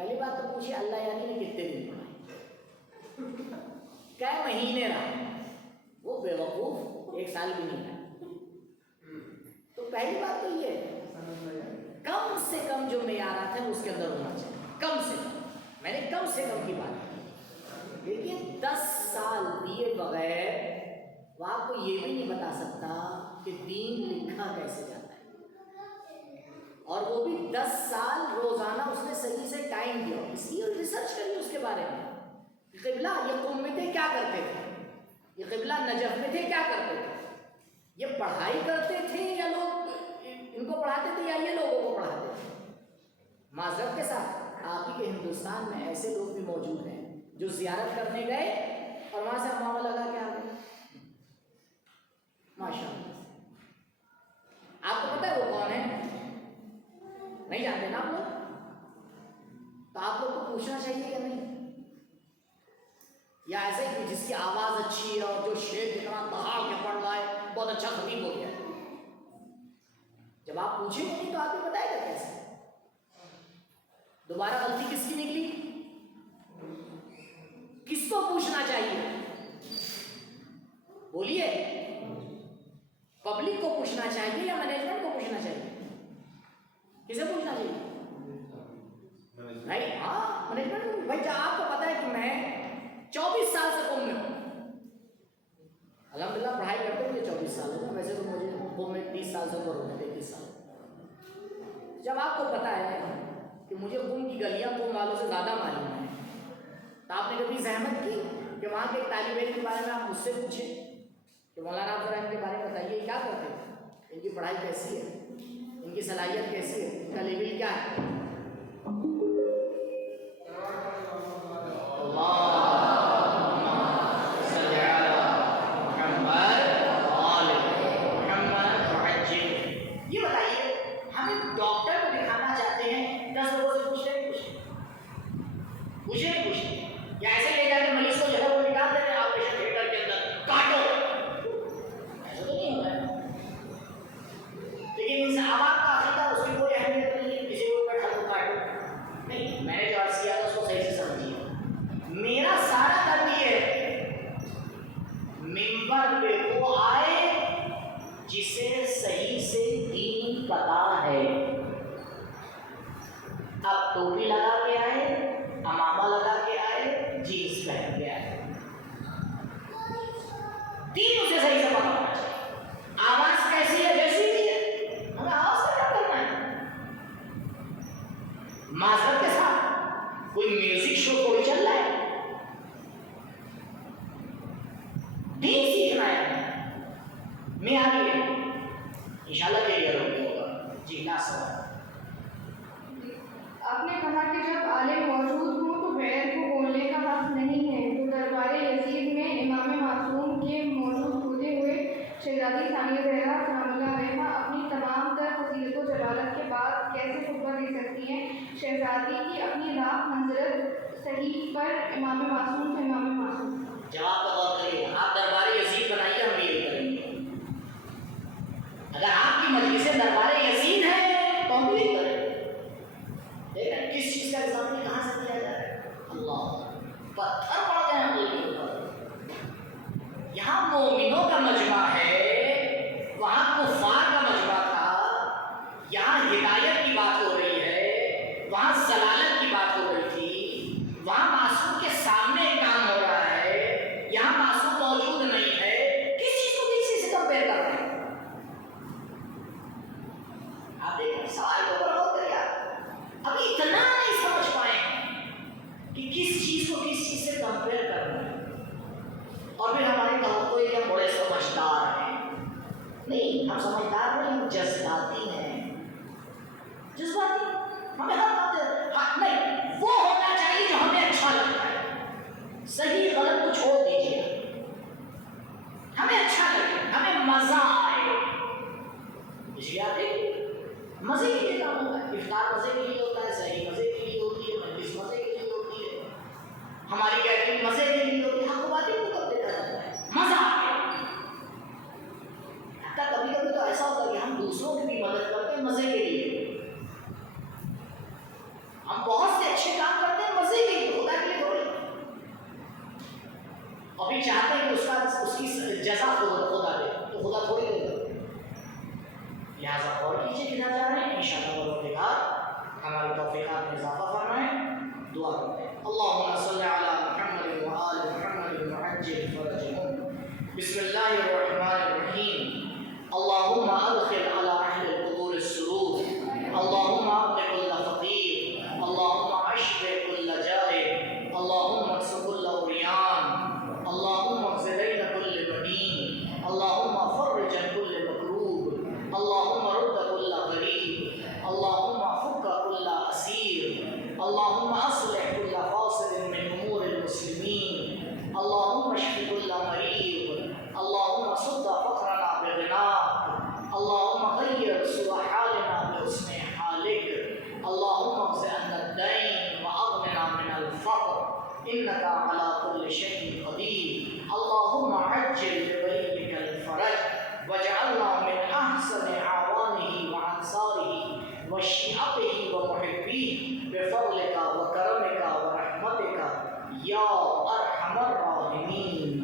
پہلی بات تو پوچھے اللہ یعنی نے کتنے دن پڑھائے، کئے مہینے رہا، وہ بے وقوف 1 سال بھی نہیں رہا۔ تو پہلی بات تو یہ ہے کم سے کم جو معیارات ہیں اس کے اندر ہونا چاہیے، کم سے کم، میں نے کم سے کم کی بات کی۔ لیکن 10 سال دیے بغیر وہ آپ کو یہ بھی نہیں بتا سکتا کہ دین لکھا کیسے جاتا ہے، اور وہ بھی 10 سال روزانہ اس نے صحیح سے ٹائم دیا، اس لیے ریسرچ کریے اس کے بارے میں۔ قبلہ یہ قوم میں تھے کیا کرتے تھے، یہ قبلہ نجف میں تھے کیا کرتے تھے، یہ پڑھائی کرتے تھے یا لوگ ان کو پڑھاتے تھے یا یہ لوگوں کو پڑھاتے تھے؟ معذرت کے ساتھ آپ ہی کے ہندوستان میں ایسے لوگ بھی موجود ہیں جو زیارت کرنے گئے اور وہاں سے امامہ لگا کے آ گئے، ماشاء اللہ۔ آپ کو پتہ ہے وہ کون ہے؟ نہیں جانتے نا آپ لوگ؟ تو آپ لوگ کو پوچھنا چاہیے یا نہیں؟ یا ایسے کہ جس کی آواز اچھی ہے اور جو شعر جتنا دہاڑ کے پڑھ رہا ہے بہت اچھا خطیب ہو گیا، جب آپ پوچھیں گے نہیں تو آپ کو بتائے گا کیسے؟ دوبارہ غلطی کس کی نکلی؟ کس کو پوچھنا چاہیے؟ بولیے، پبلک کو پوچھنا چاہیے یا مینجمنٹ کو پوچھنا چاہیے؟ کسے پوچھنا چاہیے؟ نہیں، ہاں مینجمنٹ کو۔ بھائی جب آپ کو پتا ہے کہ میں 24 سال سے قوم میں ہوں، الحمدللہ پڑھائی کرتے مجھے 24 سال ہے، ویسے تو مجھے قوم میں 30 سال سے اوپر ہونے 33 سال۔ جب آپ کو پتا ہے کہ مجھے قوم کی گلیاں قوم والوں سے زیادہ معلوم ہیں، تو آپ نے کبھی زحمت کی کہ وہاں کے ایک طالب علم کے بارے میں آپ مجھ سے پوچھیں کہ مولانا آپ ذرا ان کے بارے میں بتائیے کیا کرتے ہیں، ان کی پڑھائی کیسی ہے، ان کی صلاحیت کیسی ہے، ان کا لیول کیا ہے؟ یہ بتائیے ہم ایک ڈاکٹر کو دکھانا چاہتے ہیں، 10 لوگوں سے پوچھ رہے پوچھیں یا ایسے لے جا کے مریض کو جگہ کو نکال دے رہے آپریشن تھیٹر کے اندر کاٹو، ایسا تو نہیں ہوتا ہے۔ لیکن ان سے عوام کا عقیدہ اس کی کوئی اہمیت نہیں ہے، کسی کو بیٹھا تو کاٹو نہیں۔ میں نے جو عرض کیا تھا اس کو صحیح سے سمجھیے، میرا سارا درد یہ ہے ممبر پہ وہ آئے جسے صحیح سے دین پتا ہے، اب ٹوپی لگا کے آئے، امامہ لگا کے آئے، جینس پہن کے آئے، دین اسے صحیح سے پتا ہونا چاہیے۔ آواز کیسی ہے جیسی بھی ہے، ہمیں آواز کا کیا کرنا ہے؟ معذرت کے ساتھ کوئی میوزک شو کوئی چل رہا ہے، دین سیکھنا ہے میں آگے انشاءاللہ کلیئر ہوگا۔ جی لاسٹ سوال۔ آپ نے کہا کہ جب عالم موجود ہوں تو غیر کو بولنے کا حق نہیں ہے، تو دربار یزید میں امام معصوم کے موجود ہوتے ہوئے شہزادی ثانیہ زہرا سلام اللہ علیہا اپنی تمام تر فضیلت و جلالت کے بعد کیسے خطبہ دے سکتی ہیں؟ شہزادی کی اپنی لاکھ منزلت صحیح پر امام معصوم سے امام معصوم۔ جواب کا غور کریے، آپ دربار یزید بنائیے، ہم یہ کریں گے۔ اگر آپ کی مجلس دربار یزید ہے تو ہم یہ کریں گے۔ دیکھیں کس چیز کا ایگزامپل کہاں سے دیا جا رہا ہے؟ اللہ پتھر پڑ گئے ہیں کے اوپر۔ یہاں مومنوں کا مجمع ہے، وہاں کفار کا مجمع تھا، یہاں ہدایت کی بات ہو رہی ہے، وہاں ضلالت کی بات ہو رہی تھی، وہاں معصوم کے سامنے کام ہو رہا ہے، یہاں معصوم موجود نہیں ہے، کس چیز کو کس چیز سے کمپیئر کر رہے ہیں؟ آپ دیکھیں سوال کو غور کریے، ابھی اتنا نہیں سمجھ پائے کہ کس چیز کو کس چیز سے کمپیئر کرنا ہے، اور پھر ہماری توقع یہ بڑے سمجھدار ہیں۔ نہیں، ہم سمجھدار نہیں، ہم جذباتی ہیں، جذباتی ہمیں ہر بات نہیں، وہ ہونا چاہیے جو ہمیں اچھا لگتا ہے، صحیح غلط کو چھوڑ دیجیے، ہمیں اچھا لگے، ہمیں مزہ آئے، اس لیے آپ دیکھیے مزے کے لیے کام ہوتا ہے، افطار مزے کے لیے ہوتا ہے، صحیح مزے کے لیے ہوتی ہے، مجلس مزے کے لیے ہوتی ہے، ہماری گیدرنگ مزے کے لیے ہوتی ہے، ہم کو باتیں کو کب دیکھا جاتا ہے مزہ آ گیا۔ حتیٰ کبھی کبھی تو ایسا ہوتا ہے کہ ہم دوسروں کی بھی مدد کرتے ہیں مزے کے لیے، ہم بہت سے اچھے کام پھر چاہتے ہیں کہ اس کی جزا خدا دے، تو خدا تھوڑی دے گا. لہٰذا غور کیجیے کدھر جا رہے ہیں. انشاءاللہ پروردگار ہماری توفیقات میں اضافہ فرمائیں. دعا کرتے ہیں. اللہم صلی علی محمد وآل محمد وعجل فرجهم. بسم اللہ الرحمن الرحیم. اللہم ادخل علی اہل القبور السرور. اللہم اغن کل فقیر. اللہم اشف کل جائع. اللہم اکس کل عریان. اللہم اقض دین کل مدین. اللہم فرج کل مکروب. اللہم رد کل غریب. اللہم فک کل اسیر. اللہم اصلح کل فاسد من امور المسلمین. اللہم اشف کل مریض. اللہم صد فقرنا بغناک. اللہم غیر سوء حالنا بحسن حالک. اللہم اقض عنا الدین واغننا من الفقر انک علی کل شیء قدیر. اللہم عجل بولیک الفرج واجعلنا من احسن اعوانہ وانصارہ وشیعتہ ومحبیہ بفضلک وکرمک ورحمتک یا ارحم الراحمین.